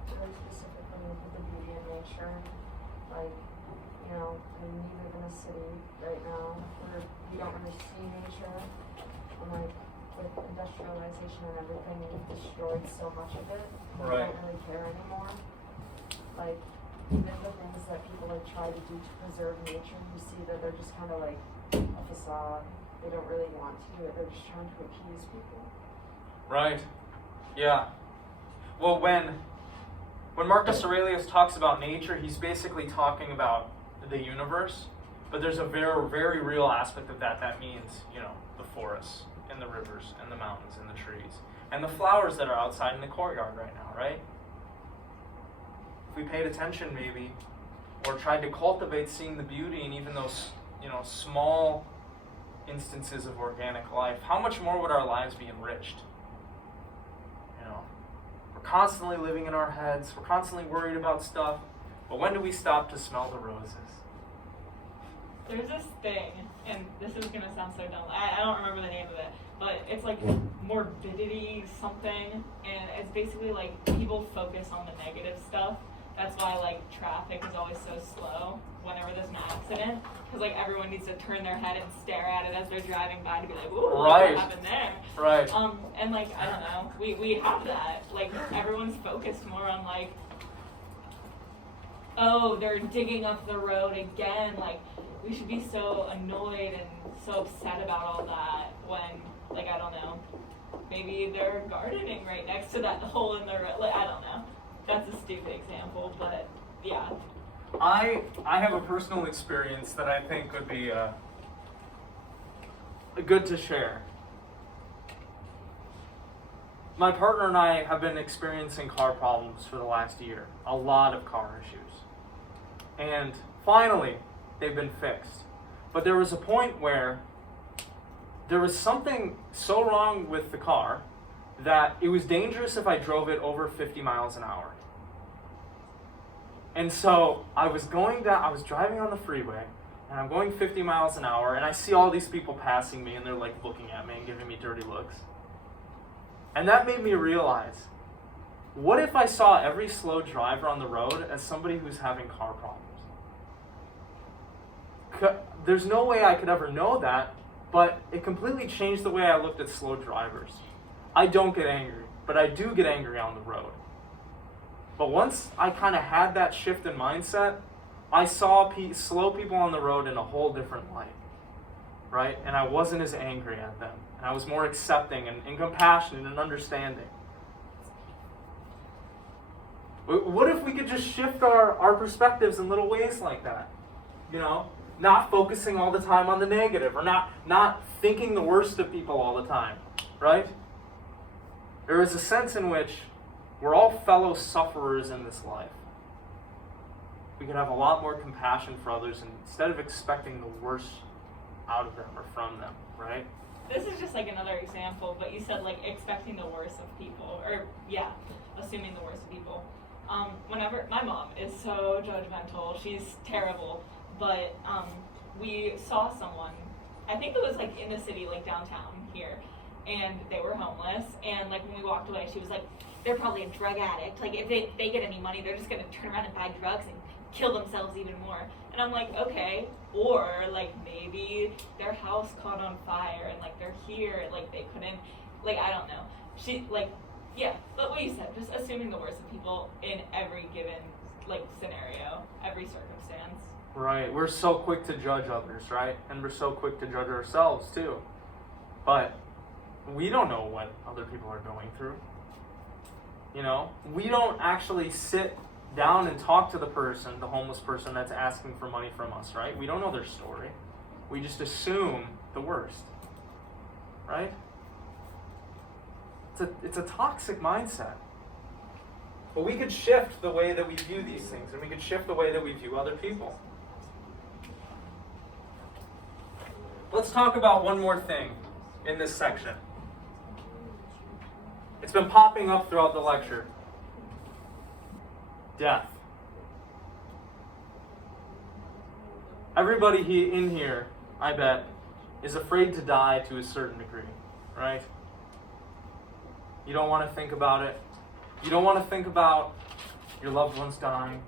Very specifically with the beauty of nature. Like, you know, we live in a city right now where we don't really see nature. And like, with industrialization and everything, we've destroyed so much of it. We Right. don't really care anymore. Like, even the things that people like try to do to preserve nature, you see that they're just kind of like a facade. They don't really want to do it. They're just trying to appease people. Right. Yeah. Well, when Marcus Aurelius talks about nature, he's basically talking about the universe, but there's a very, very real aspect of that. That means, you know, the forests and the rivers and the mountains and the trees and the flowers that are outside in the courtyard right now, right? If we paid attention, maybe, or tried to cultivate seeing the beauty in even those, you know, small instances of organic life, how much more would our lives be enriched? You know, we're constantly living in our heads, we're constantly worried about stuff, but when do we stop to smell the roses? There's this thing, and this is gonna sound so dumb. I don't remember the name of it, but it's like morbidity something, and it's basically like people focus on the negative stuff. That's why like traffic is always so slow whenever there's an accident, because like everyone needs to turn their head and stare at it as they're driving by to be like, ooh, Right. what happened there? Right. And like I don't know, we have that. Like everyone's focused more on like, oh, they're digging up the road again. Like we should be so annoyed and so upset about all that when, like, I don't know, maybe they're gardening right next to that hole in the road. Like I don't know. That's a stupid example, but yeah. I have a personal experience that I think would be good to share. My partner and I have been experiencing car problems for the last year. A lot of car issues. And finally, they've been fixed. But there was a point where there was something so wrong with the car that it was dangerous if I drove it over 50 miles an hour. And so I was driving on the freeway, and I'm going 50 miles an hour, and I see all these people passing me, and they're like looking at me and giving me dirty looks. And that made me realize, what if I saw every slow driver on the road as somebody who's having car problems? There's no way I could ever know that, but it completely changed the way I looked at slow drivers. I don't get angry, but I do get angry on the road. But once I kind of had that shift in mindset, I saw slow people on the road in a whole different light, right? And I wasn't as angry at them. And I was more accepting and compassionate and understanding. What if we could just shift our perspectives in little ways like that? You know, not focusing all the time on the negative, or not thinking the worst of people all the time, right? There is a sense in which we're all fellow sufferers in this life. We could have a lot more compassion for others instead of expecting the worst out of them or from them, right? This is just like another example, but you said like expecting the worst of people, or yeah, assuming the worst of people. Whenever my mom is so judgmental, she's terrible, but we saw someone, I think it was like in the city, like downtown here, and they were homeless, and like when we walked away, she was like, they're probably a drug addict. Like if they get any money, they're just gonna turn around and buy drugs and kill themselves even more. And I'm like, okay, or like maybe their house caught on fire and like they're here, like they couldn't, like I don't know. She like, yeah, but what you said, just assuming the worst of people in every given like scenario, every circumstance. Right. We're so quick to judge others, right? And we're so quick to judge ourselves too. But we don't know what other people are going through. You know, we don't actually sit down and talk to the homeless person that's asking for money from us, right? We don't know their story. we just assume the worst, right? It's a toxic mindset. But we could shift the way that we view these things, and we could shift the way that we view other people. Let's talk about one more thing in this section. It's been popping up throughout the lecture. Death. Everybody in here, I bet, is afraid to die to a certain degree, right? You don't want to think about it. You don't want to think about your loved ones dying.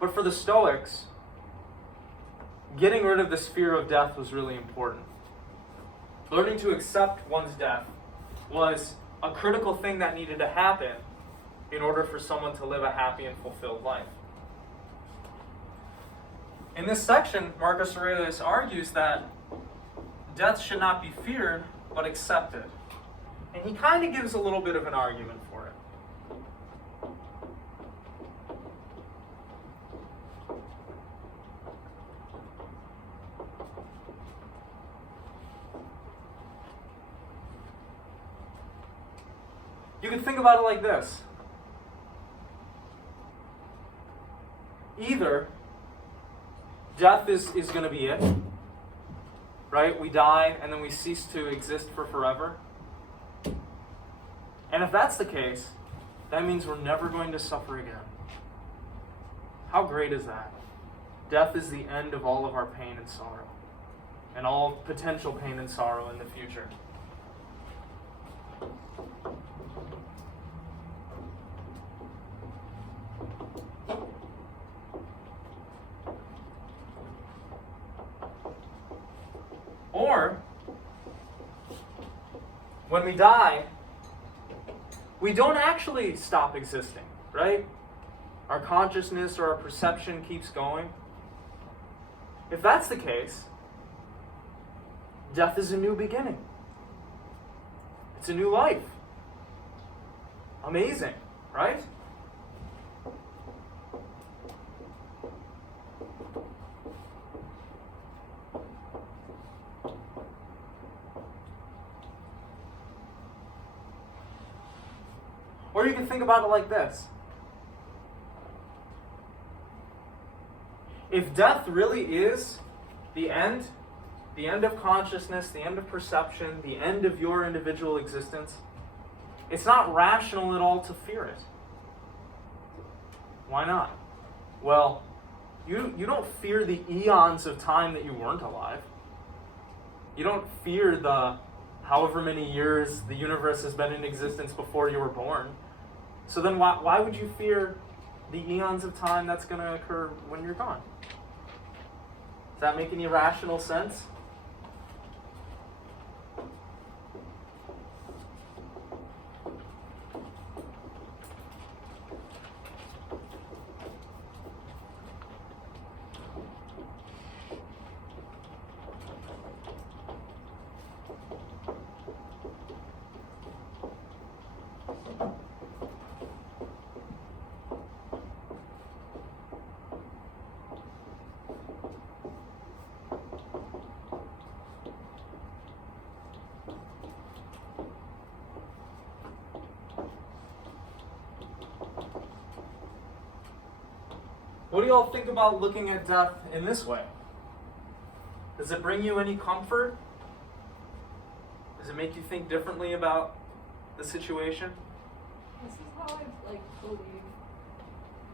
But for the Stoics, getting rid of this fear of death was really important. Learning to accept one's death was a critical thing that needed to happen in order for someone to live a happy and fulfilled life. In this section, Marcus Aurelius argues that death should not be feared, but accepted. And he kind of gives a little bit of an argument for it. You can think about it like this. Either death is going to be it, right? We die and then we cease to exist for forever. And if that's the case, that means we're never going to suffer again. How great is that? Death is the end of all of our pain and sorrow, and all potential pain and sorrow in the future. Or, when we die, we don't actually stop existing, right? Our consciousness or our perception keeps going. If that's the case, death is a new beginning. It's a new life. Amazing, right? Or you can think about it like this. If death really is the end of consciousness, the end of perception, the end of your individual existence, it's not rational at all to fear it. Why not? Well, you don't fear the eons of time that you weren't alive. You don't fear the however many years the universe has been in existence before you were born. So then why would you fear the eons of time that's going to occur when you're gone? Does that make any rational sense? What do y'all think about looking at death in this way? Does it bring you any comfort? Does it make you think differently about the situation? This is how I believe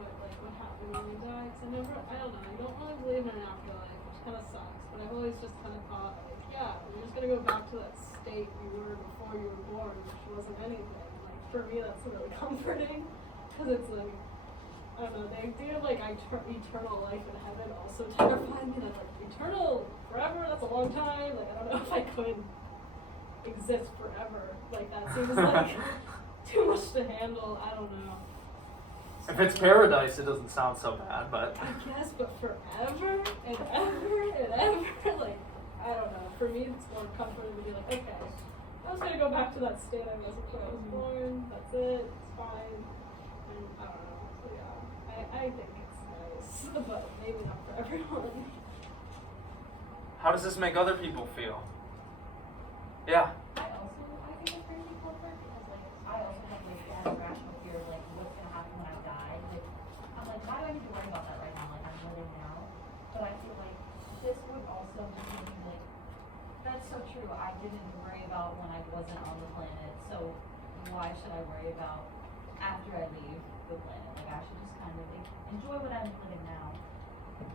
what happened when you die. Cause I don't know, I don't really believe in an afterlife, which kind of sucks. But I've always just kind of thought, yeah, you're just gonna go back to that state you were before you were born, which wasn't anything. For me, that's really comforting, because it's I don't know, the idea of eternal life in heaven also terrified me. That eternal forever, that's a long time. I don't know if I could exist forever. That seems too much to handle. I don't know. If it's paradise, it doesn't sound so bad, but I guess, but forever and ever and ever, I don't know. For me, it's more comforting to be okay, I was gonna go back to that state I was before I was born. That's it. It's fine. And I don't know. So yeah, I think it's nice, but maybe not for everyone. How does this make other people feel? Yeah. I think it's crazy comfort because like I also have like a rational fear of like what's gonna happen when I die. Like I'm like, why do I need to worry about that right now? Like I'm living now. But I feel like this would also make me like that's so true. I didn't worry about when I wasn't on the planet, so why should I worry about after I leave the planet? Like I should just kind of like enjoy what I'm living now.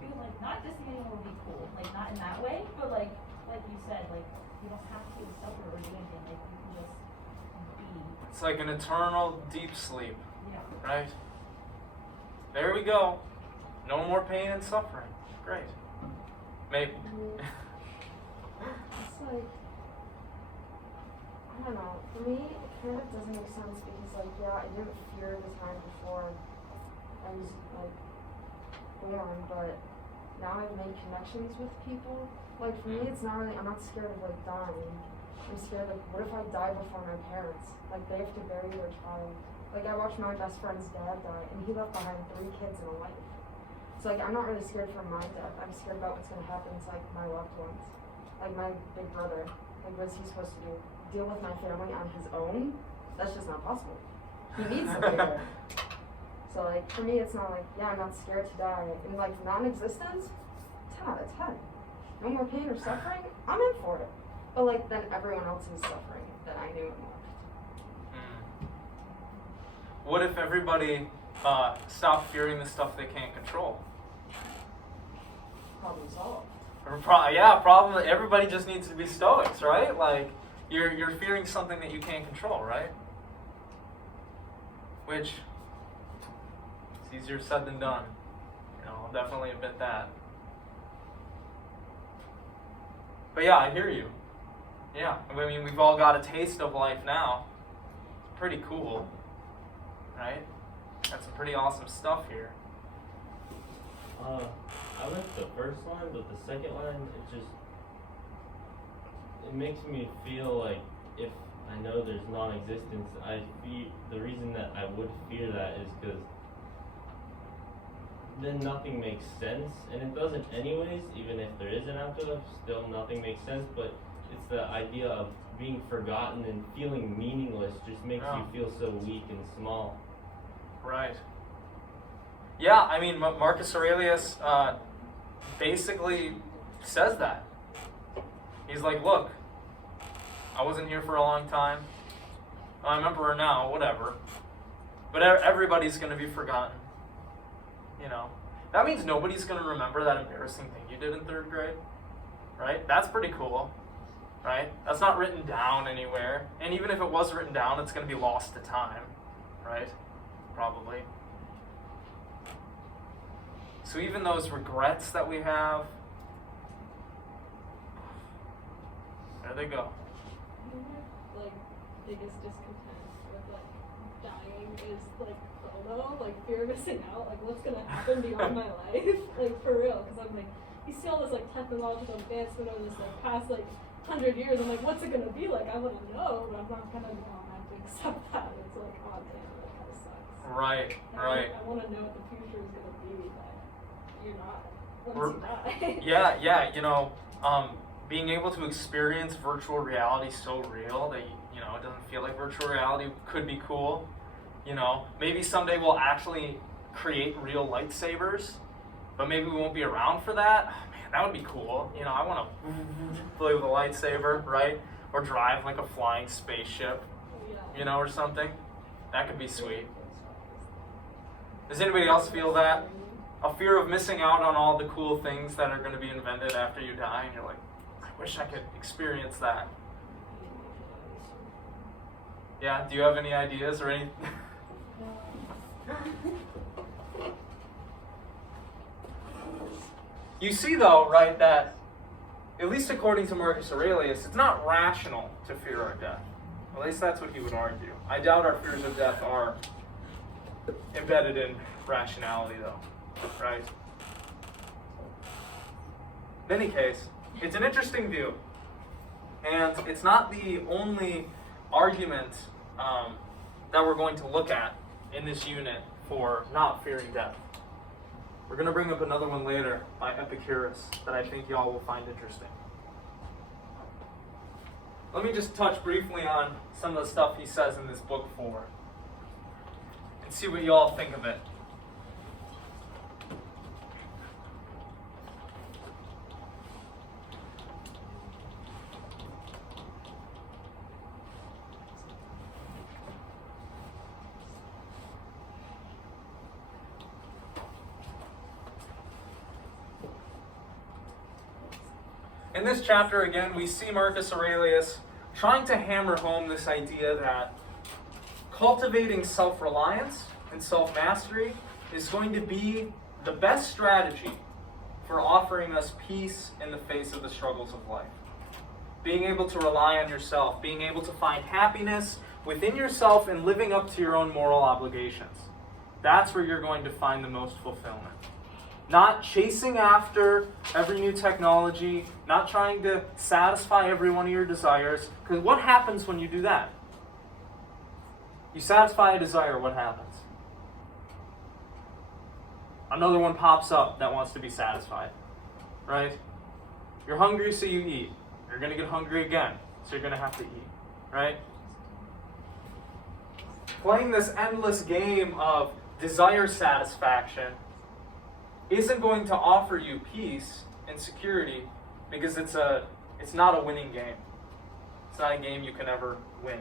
Feel like not existing anymore would be cool. Like not in that way, but like you said, like you don't have to suffer or do anything. Like you can just be. It's like an eternal deep sleep, Yeah. right? There we go. No more pain and suffering. Great. Maybe. It's like, I don't know, for me, it kind of doesn't make sense because, like, yeah, I didn't fear the time before I was, like, born, but now I've made connections with people. Like, for me, it's not really, I'm not scared of, like, dying. I'm scared, like, what if I die before my parents? Like, they have to bury their child. Like, I watched my best friend's dad die, and he left behind 3 kids and a wife. So, like, I'm not really scared for my death. I'm scared about what's going to happen to, like, my loved ones. Like, my big brother. Like, what is he supposed to do? Deal with my family on his own? That's just not possible. He needs to be there. So, like, for me, it's not like, yeah, I'm not scared to die. And, like, non-existence? 10 out of 10. No more pain or suffering? I'm in for it. But, like, then everyone else is suffering that I knew and loved. What if everybody stopped fearing the stuff they can't control? Problem solved. Problem. Everybody just needs to be stoics, right? Like you're fearing something that you can't control, right? Which it's easier said than done. You know, I'll definitely admit that. But yeah, I hear you. Yeah, I mean, we've all got a taste of life now. It's pretty cool, right? That's some pretty awesome stuff here. I like the first line, but the second line, it makes me feel like if I know there's non-existence, the reason that I would fear that is because then nothing makes sense, and it doesn't anyways, even if there is an afterlife, still nothing makes sense, but it's the idea of being forgotten and feeling meaningless just makes you feel so weak and small. Right. Yeah, I mean, Marcus Aurelius basically says that. He's like, look, I wasn't here for a long time. I'm emperor now, whatever. But everybody's going to be forgotten. You know, that means nobody's going to remember that embarrassing thing you did in 3rd grade. Right? That's pretty cool. Right? That's not written down anywhere. And even if it was written down, it's going to be lost to time. Right? Probably. So even those regrets that we have, there they go. Like, biggest discontent with, like, dying is, like, FOMO, like, fear of missing out, like, what's gonna happen beyond my life, like, for real, because I'm like, you see all this, like, technological advancement over this, like, past, like, 100 years, I'm like, what's it gonna be like? I wanna know, but I'm not gonna know, I have to accept that. It's like, oh, damn, that kind of sucks. Right, And right. I wanna know what the future is gonna be, but you're not, once you die. Yeah, you know, being able to experience virtual reality so real that, you know, it doesn't feel like virtual reality could be cool. You know, maybe someday we'll actually create real lightsabers, but maybe we won't be around for that. Oh, man, that would be cool. You know, I want to play with a lightsaber, right? Or drive like a flying spaceship, you know, or something. That could be sweet. Does anybody else feel that? A fear of missing out on all the cool things that are going to be invented after you die, and you're like, I wish I could experience that. Yeah, do you have any ideas or any? You see, though, right, that at least according to Marcus Aurelius, it's not rational to fear our death. At least that's what he would argue. I doubt our fears of death are embedded in rationality, though, right? In any case, it's an interesting view, and it's not the only argument that we're going to look at in this unit for not fearing death. We're going to bring up another one later by Epicurus that I think y'all will find interesting. Let me just touch briefly on some of the stuff he says in this book 4 and see what y'all think of it. In this chapter, again, we see Marcus Aurelius trying to hammer home this idea that cultivating self-reliance and self-mastery is going to be the best strategy for offering us peace in the face of the struggles of life. Being able to rely on yourself, being able to find happiness within yourself and living up to your own moral obligations. That's where you're going to find the most fulfillment. Not chasing after every new technology, not trying to satisfy every one of your desires. Because what happens when you do that? You satisfy a desire, what happens? Another one pops up that wants to be satisfied, right? You're hungry, so you eat. You're going to get hungry again, so you're going to have to eat, right? Playing this endless game of desire satisfaction isn't going to offer you peace and security because it's not a winning game. It's not a game you can ever win.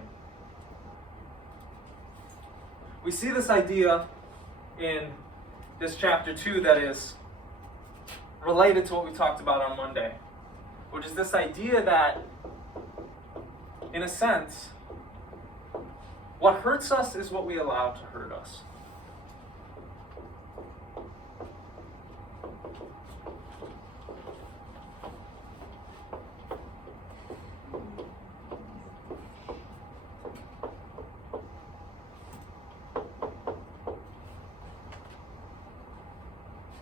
We see this idea in this chapter 2 that is related to what we talked about on Monday, which is this idea that, in a sense, what hurts us is what we allow to hurt us.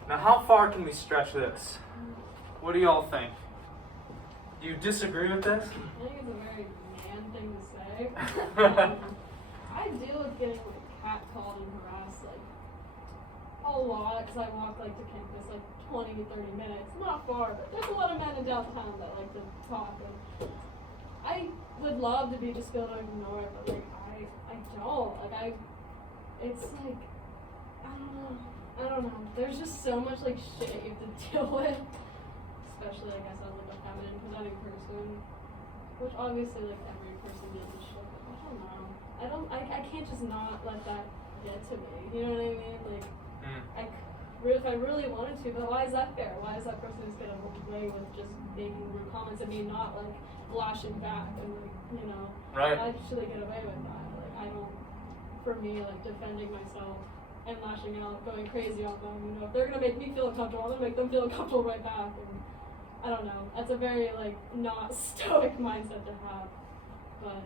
Now, how far can we stretch this? What do y'all think? Do you disagree with this? I think it's a very man thing to say. I deal with getting catcalled and harassed a lot because I walk to campus 20 to 30 minutes. Not far, but there's a lot of men in downtown that like to talk. And I would love to be just be able to ignore it, but I don't. It's I don't know. There's just so much shit you have to deal with, especially I guess as a feminine presenting person, which obviously every person deals with shit. But I don't know. I can't just not let that get to me. You know what I mean? If I really wanted to, but why is that fair? Why is that person just gonna walk away with just making rude comments and me not lashing back and Right. I should get away with that? I don't. For me, defending myself and lashing out, going crazy on them. If they're gonna make me feel uncomfortable, I'm gonna make them feel uncomfortable right back. And I don't know. That's a very not stoic mindset to have. But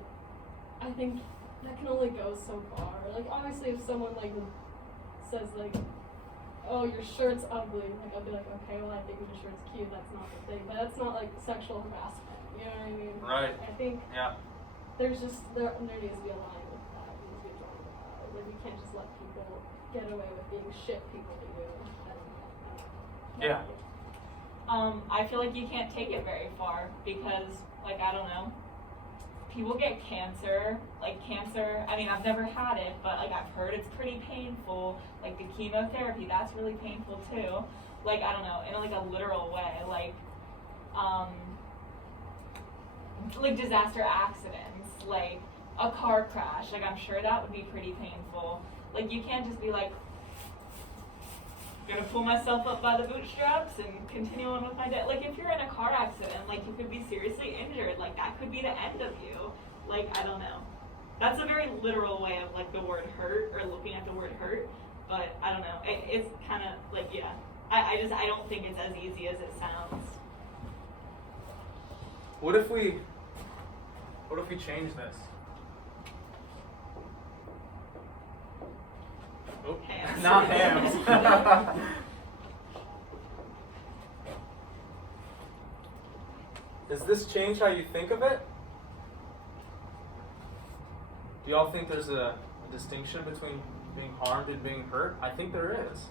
I think that can only go so far. Obviously, if someone says oh, your shirt's ugly, I'll be okay, well, I think your shirt's cute. That's not the thing. But that's not sexual harassment. You know what I mean? Right. I think Yeah. there needs to be a line with that. There needs to be a drawing with that. We can't just let people get away with being shit people to do. Yeah. I feel like you can't take it very far because, I don't know, people get cancer. Cancer, I mean, I've never had it, but, I've heard it's pretty painful. The chemotherapy, that's really painful, too. I don't know, in, a literal way. Disaster accidents, a car crash. I'm sure that would be pretty painful. You can't just be gonna pull myself up by the bootstraps and continue on with my day. If you're in a car accident, you could be seriously injured. That could be the end of you. I don't know. That's a very literal way of the word hurt or looking at the word hurt. But I don't know. It's kind of yeah. I don't think it's as easy as it sounds. What if we change this? Oh, Hands. not hands. Does this change how you think of it? Do y'all think there's a distinction between being harmed and being hurt? I think there is.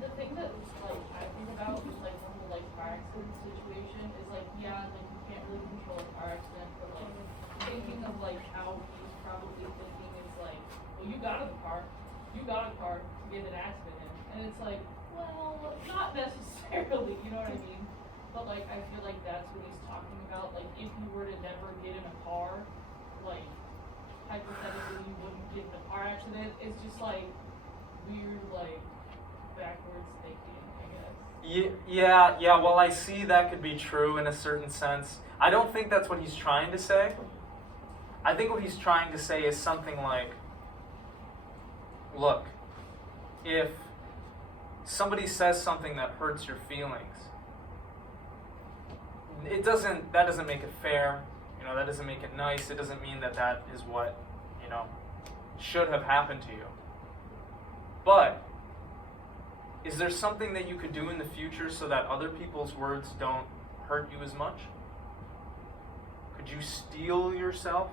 the thing that like I think about is like the whole like car accident situation is like, yeah, like you can't really control a car accident, but like thinking of like how he's probably thinking is like, well, you got a car to get in an accident in, and it's like, well, not necessarily, you know what I mean? But like I feel like that's what he's talking about. Like if you were to never get in a car, like hypothetically you wouldn't get in a car accident. It's just like weird, like backwards thinking, I guess. Yeah, well, I see that could be true in a certain sense. I don't think that's what he's trying to say. I think what he's trying to say is something like, look, if somebody says something that hurts your feelings, that doesn't make it fair, that doesn't make it nice, it doesn't mean that is what, should have happened to you. But is there something that you could do in the future so that other people's words don't hurt you as much? Could you steel yourself?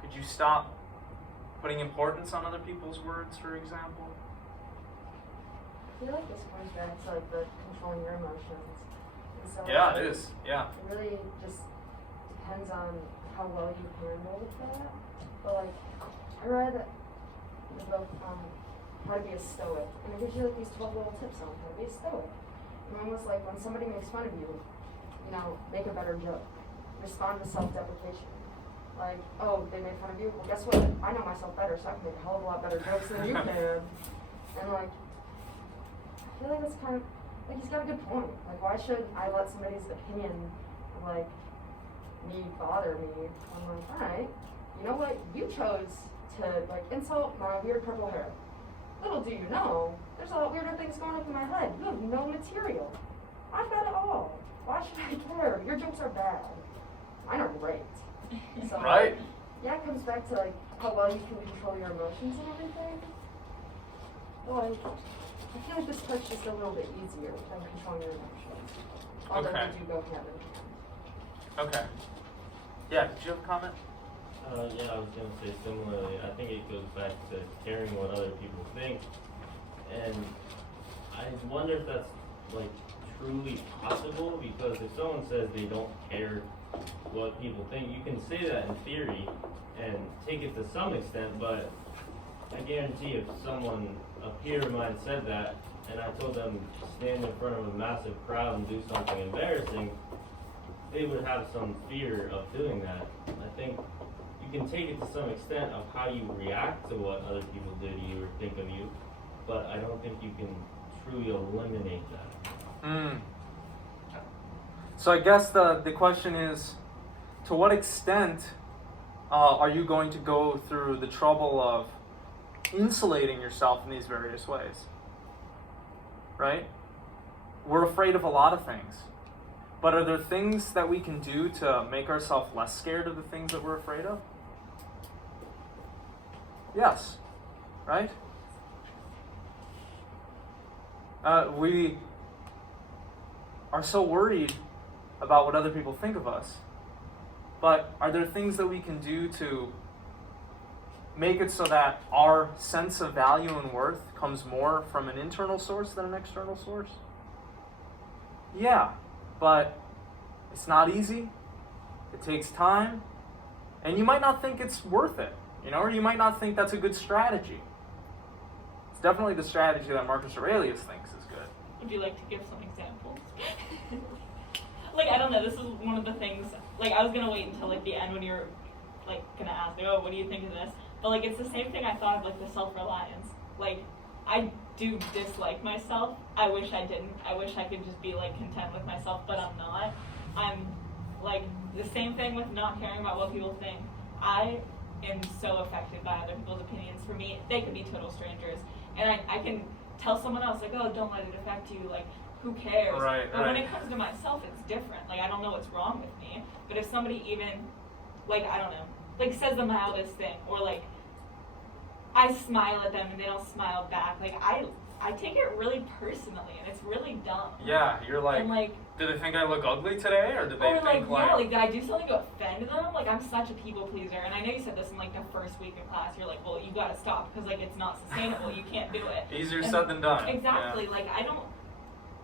Could you stop putting importance on other people's words, for example? I feel like this comes back to like the controlling your emotions. And so, Yeah, it is. Yeah. It really just depends on how well you handle that. But like, I read the book How to Be a Stoic, and it gives you like these 12 little tips on how to be a Stoic. And one was like, when somebody makes fun of you, make a better joke. Respond to self-deprecation. Like, oh, they made fun of you? Well, guess what? I know myself better, so I can make a hell of a lot better jokes than you can. And like, I feel like that's kind of, like, he's got a good point. Like, why should I let somebody's opinion, like, me bother me? I'm like, alright, you know what? You chose to, like, insult my weird purple hair. Little do you know, there's a lot weirder things going up in my head. You have no material. I've got it all. Why should I care? Your jokes are bad. Mine are great. So, Right? Yeah, it comes back to, like, how well you can control your emotions and everything. But, like, I feel like this part's just a little bit easier than controlling your emotions. Although Okay. they do go hand in hand. Okay. Yeah, did you have a comment? Yeah, I was gonna say similarly. I think it goes back to caring what other people think, and I wonder if that's like truly possible. Because if someone says they don't care what people think, you can say that in theory and take it to some extent. But I guarantee if someone, a peer of mine, said that, and I told them to stand in front of a massive crowd and do something embarrassing, they would have some fear of doing that. I think you can take it to some extent of how you react to what other people do to you or think of you, but I don't think you can truly eliminate that. So I guess the question is, to what extent are you going to go through the trouble of insulating yourself in these various ways? Right? We're afraid of a lot of things. But are there things that we can do to make ourselves less scared of the things that we're afraid of? Yes. Right? We are so worried about what other people think of us. But are there things that we can do to make it so that our sense of value and worth comes more from an internal source than an external source? Yeah, but it's not easy. It takes time. And you might not think it's worth it, or you might not think that's a good strategy. It's definitely the strategy that Marcus Aurelius thinks is good. Would you like to give some examples? Like, I don't know, this is one of the things, like, I was going to wait until, like, the end when you're, like, going to ask me, oh, what do you think of this? But, like, it's the same thing I thought of, like, the self-reliance. Like, I do dislike myself. I wish I didn't. I wish I could just be, like, content with myself, but I'm not. I'm, like, the same thing with not caring about what people think. I am so affected by other people's opinions. For me, they could be total strangers. And I can tell someone else, like, oh, don't let it affect you, like, who cares? Right, but when it comes to myself, it's different. Like, I don't know what's wrong with me, but if somebody even, like, I don't know, like, says the mildest thing, or, like, I smile at them and they don't smile back, like, I I take it really personally, and it's really dumb. Yeah, you're like, And like, did they think I look ugly today, or did they or think like, yeah, like, did I do something to offend them? Like, I'm such a people pleaser, and I know you said this in like the first week of class. You're like, well, you gotta stop because like it's not sustainable. You can't do it. easier And said than done? Exactly. Like, I don't.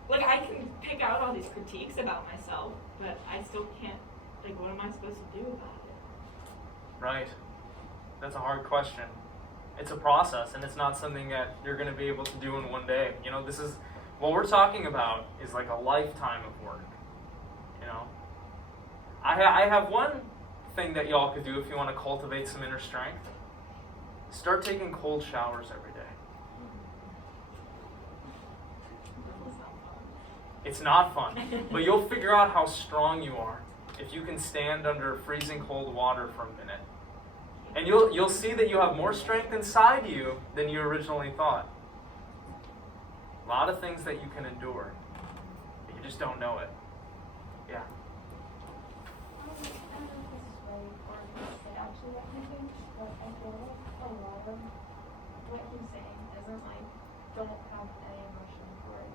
Like, I can pick out all these critiques about myself, but I still can't. Like, what am I supposed to do about it? Right. That's a hard question. It's a process, and it's not something that you're going to be able to do in one day. You know, this is what we're talking about is like a lifetime of work. You know, I have one thing that y'all could do if you want to cultivate some inner strength. Start taking cold showers every day. It's not fun, but you'll figure out how strong you are if you can stand under freezing cold water for a minute. And you'll see that you have more strength inside you than you originally thought. A lot of things that you can endure, but you just don't know it. Yeah. I don't know if this is right or if this is actually what he thinks, but I feel like a lot of what he's saying isn't like, don't have any emotion for it.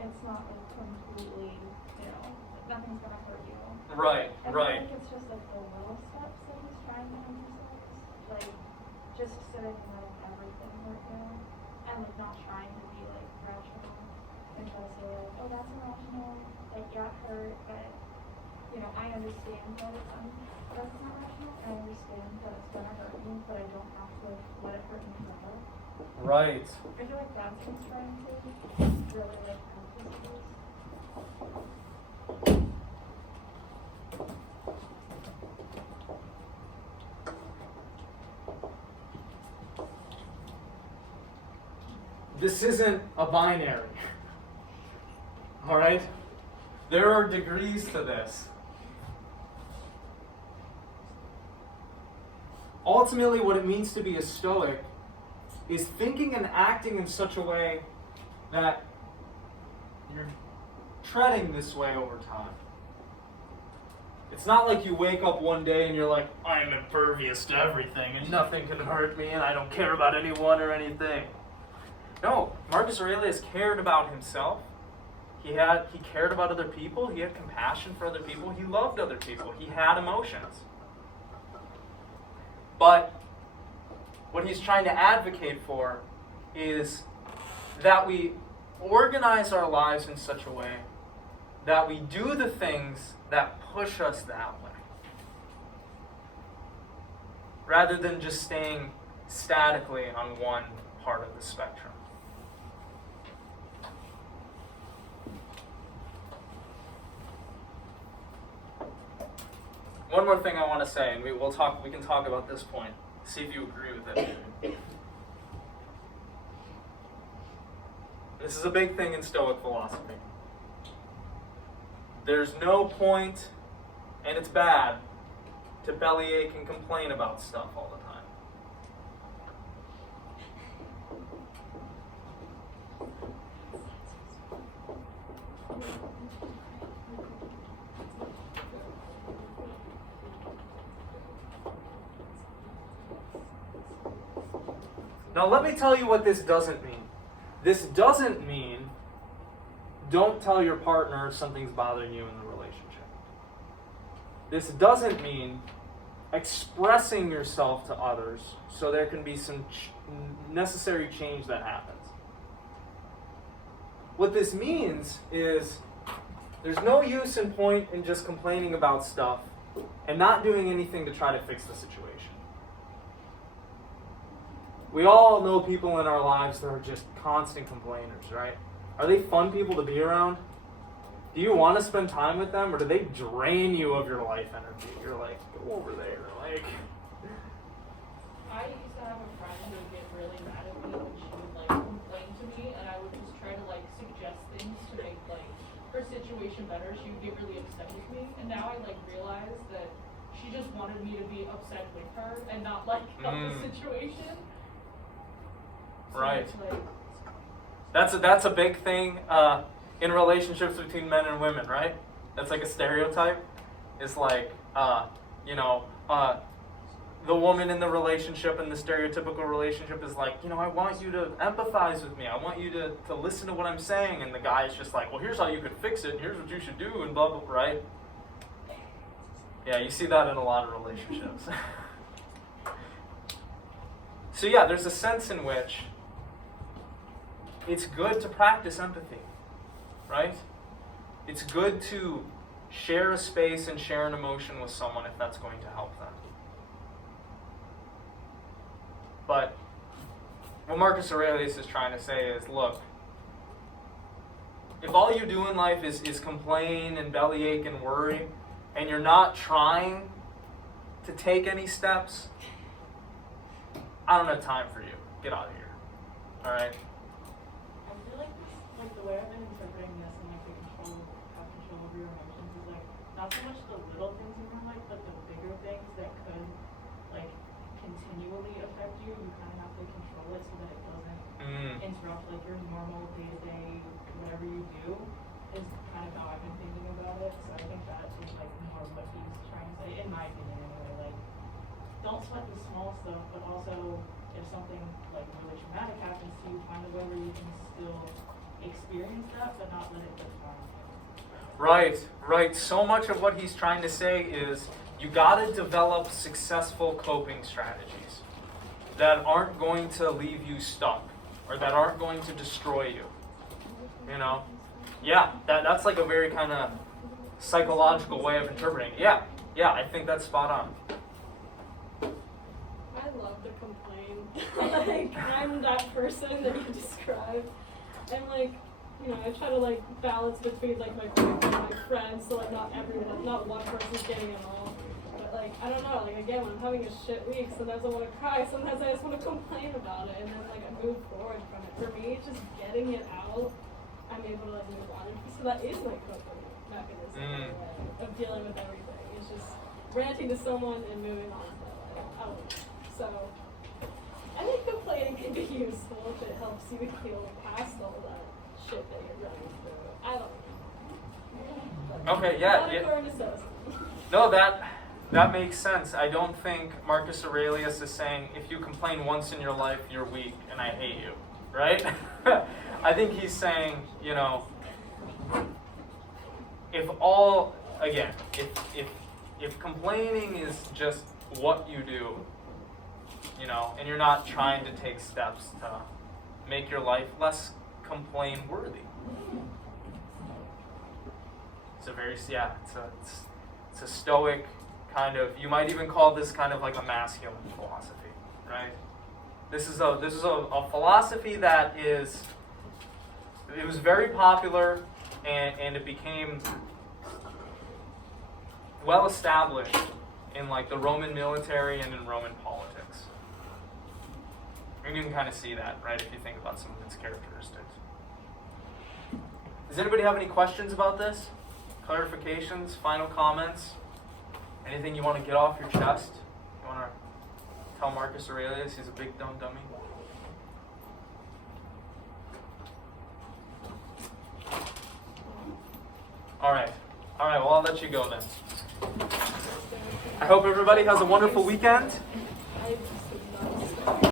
It's not like completely, you know, nothing's gonna hurt you. Right, I right. think it's just like the little steps that he's trying to emphasize. Like, just sitting and letting everything hurt you. And like not trying to be like rational and try to say like, oh that's irrational, like yeah it hurt, but you know, I understand that that's not rational, and I understand that it's gonna hurt me, but I don't have to let it hurt me forever. Right. I feel like that's what he's trying to really like emphasize. This isn't a binary. All right? There are degrees to this. Ultimately, what it means to be a Stoic is thinking and acting in such a way that you're treading this way over time. It's not like you wake up one day and you're like, I am impervious to everything and nothing can hurt me and I don't care about anyone or anything. No, Marcus Aurelius cared about himself. He cared about other people. He had compassion for other people. He loved other people. He had emotions. But what he's trying to advocate for is that we organize our lives in such a way that we do the things that push us that way, rather than just staying statically on one part of the spectrum. One more thing I want to say, and we can talk about this point, see if you agree with it. This is a big thing in Stoic philosophy. There's no point, and it's bad, to bellyache and complain about stuff all the time. Now let me tell you what this doesn't mean. This doesn't mean don't tell your partner if something's bothering you in the relationship. This doesn't mean expressing yourself to others so there can be some necessary change that happens. What this means is there's no use and point in just complaining about stuff and not doing anything to try to fix the situation. We all know people in our lives that are just constant complainers, right? Are they fun people to be around? Do you want to spend time with them, or do they drain you of your life energy? You're like, go over there, like. I used to have a friend who would get really mad at me when she would like complain to me, and I would just try to like suggest things to make like her situation better. She would get really upset with me, and now I like realize that she just wanted me to be upset with her and not like help the situation. So Right. it's, like, That's a big thing in relationships between men and women, right? That's like a stereotype. It's like, the woman in the relationship and the stereotypical relationship is like, I want you to empathize with me. I want you to listen to what I'm saying. And the guy is just like, well, here's how you could fix it. And here's what you should do. And blah, blah, right? Yeah, you see that in a lot of relationships. So yeah, there's a sense in which it's good to practice empathy, right? It's good to share a space and share an emotion with someone if that's going to help them. But what Marcus Aurelius is trying to say is, look, if all you do in life is complain and bellyache and worry, and you're not trying to take any steps, I don't have time for you. Get out of here. All right? I feel like this, like the way I've been interpreting this and like the have control over your emotions is like not so much the little things in your life, but the bigger things that could like continually affect you. You kind of have to control it so that it doesn't interrupt like your normal day-to-day whatever you do. Is kind of how I've been thinking about it. So I think that is like more of what he's trying to say, in my opinion anyway. Like, don't sweat the small stuff, but also if something like really traumatic happens to you, find a way where you can still experience that, but not let it define you. Right. So much of what he's trying to say is you got to develop successful coping strategies that aren't going to leave you stuck or that aren't going to destroy you. Yeah, that's like a very kind of psychological way of interpreting it. Yeah, I think that's spot on. I love to complain. Like, I'm that person that you described. And like, I try to like balance between like my group and my friends, so like not one person's getting it all. But like, I don't know, like again, when I'm having a shit week, sometimes I want to cry, sometimes I just want to complain about it, and then like I move forward from it. For me, just getting it out, I'm able to like move on. So that is my coping mechanism in a way of dealing with everything. It's just ranting to someone and moving on to that life. I don't know. So I think complaining can be useful if it helps you heal past all that shit that you're running through. I don't know. Okay, yeah. Not according to Stoicism. No, that makes sense. I don't think Marcus Aurelius is saying if you complain once in your life, you're weak and I hate you, right? I think he's saying, if complaining is just what you do, and you're not trying to take steps to make your life less complain worthy. It's a Stoic kind of, you might even call this kind of like a masculine philosophy, right? This is a philosophy that it was very popular and it became well established in like the Roman military and in Roman politics. And you can kind of see that, right, if you think about some of its characteristics. Does anybody have any questions about this? Clarifications, final comments? Anything you want to get off your chest? You want to tell Marcus Aurelius he's a big dumb dummy? All right, well, I'll let you go then. I hope everybody has a wonderful weekend.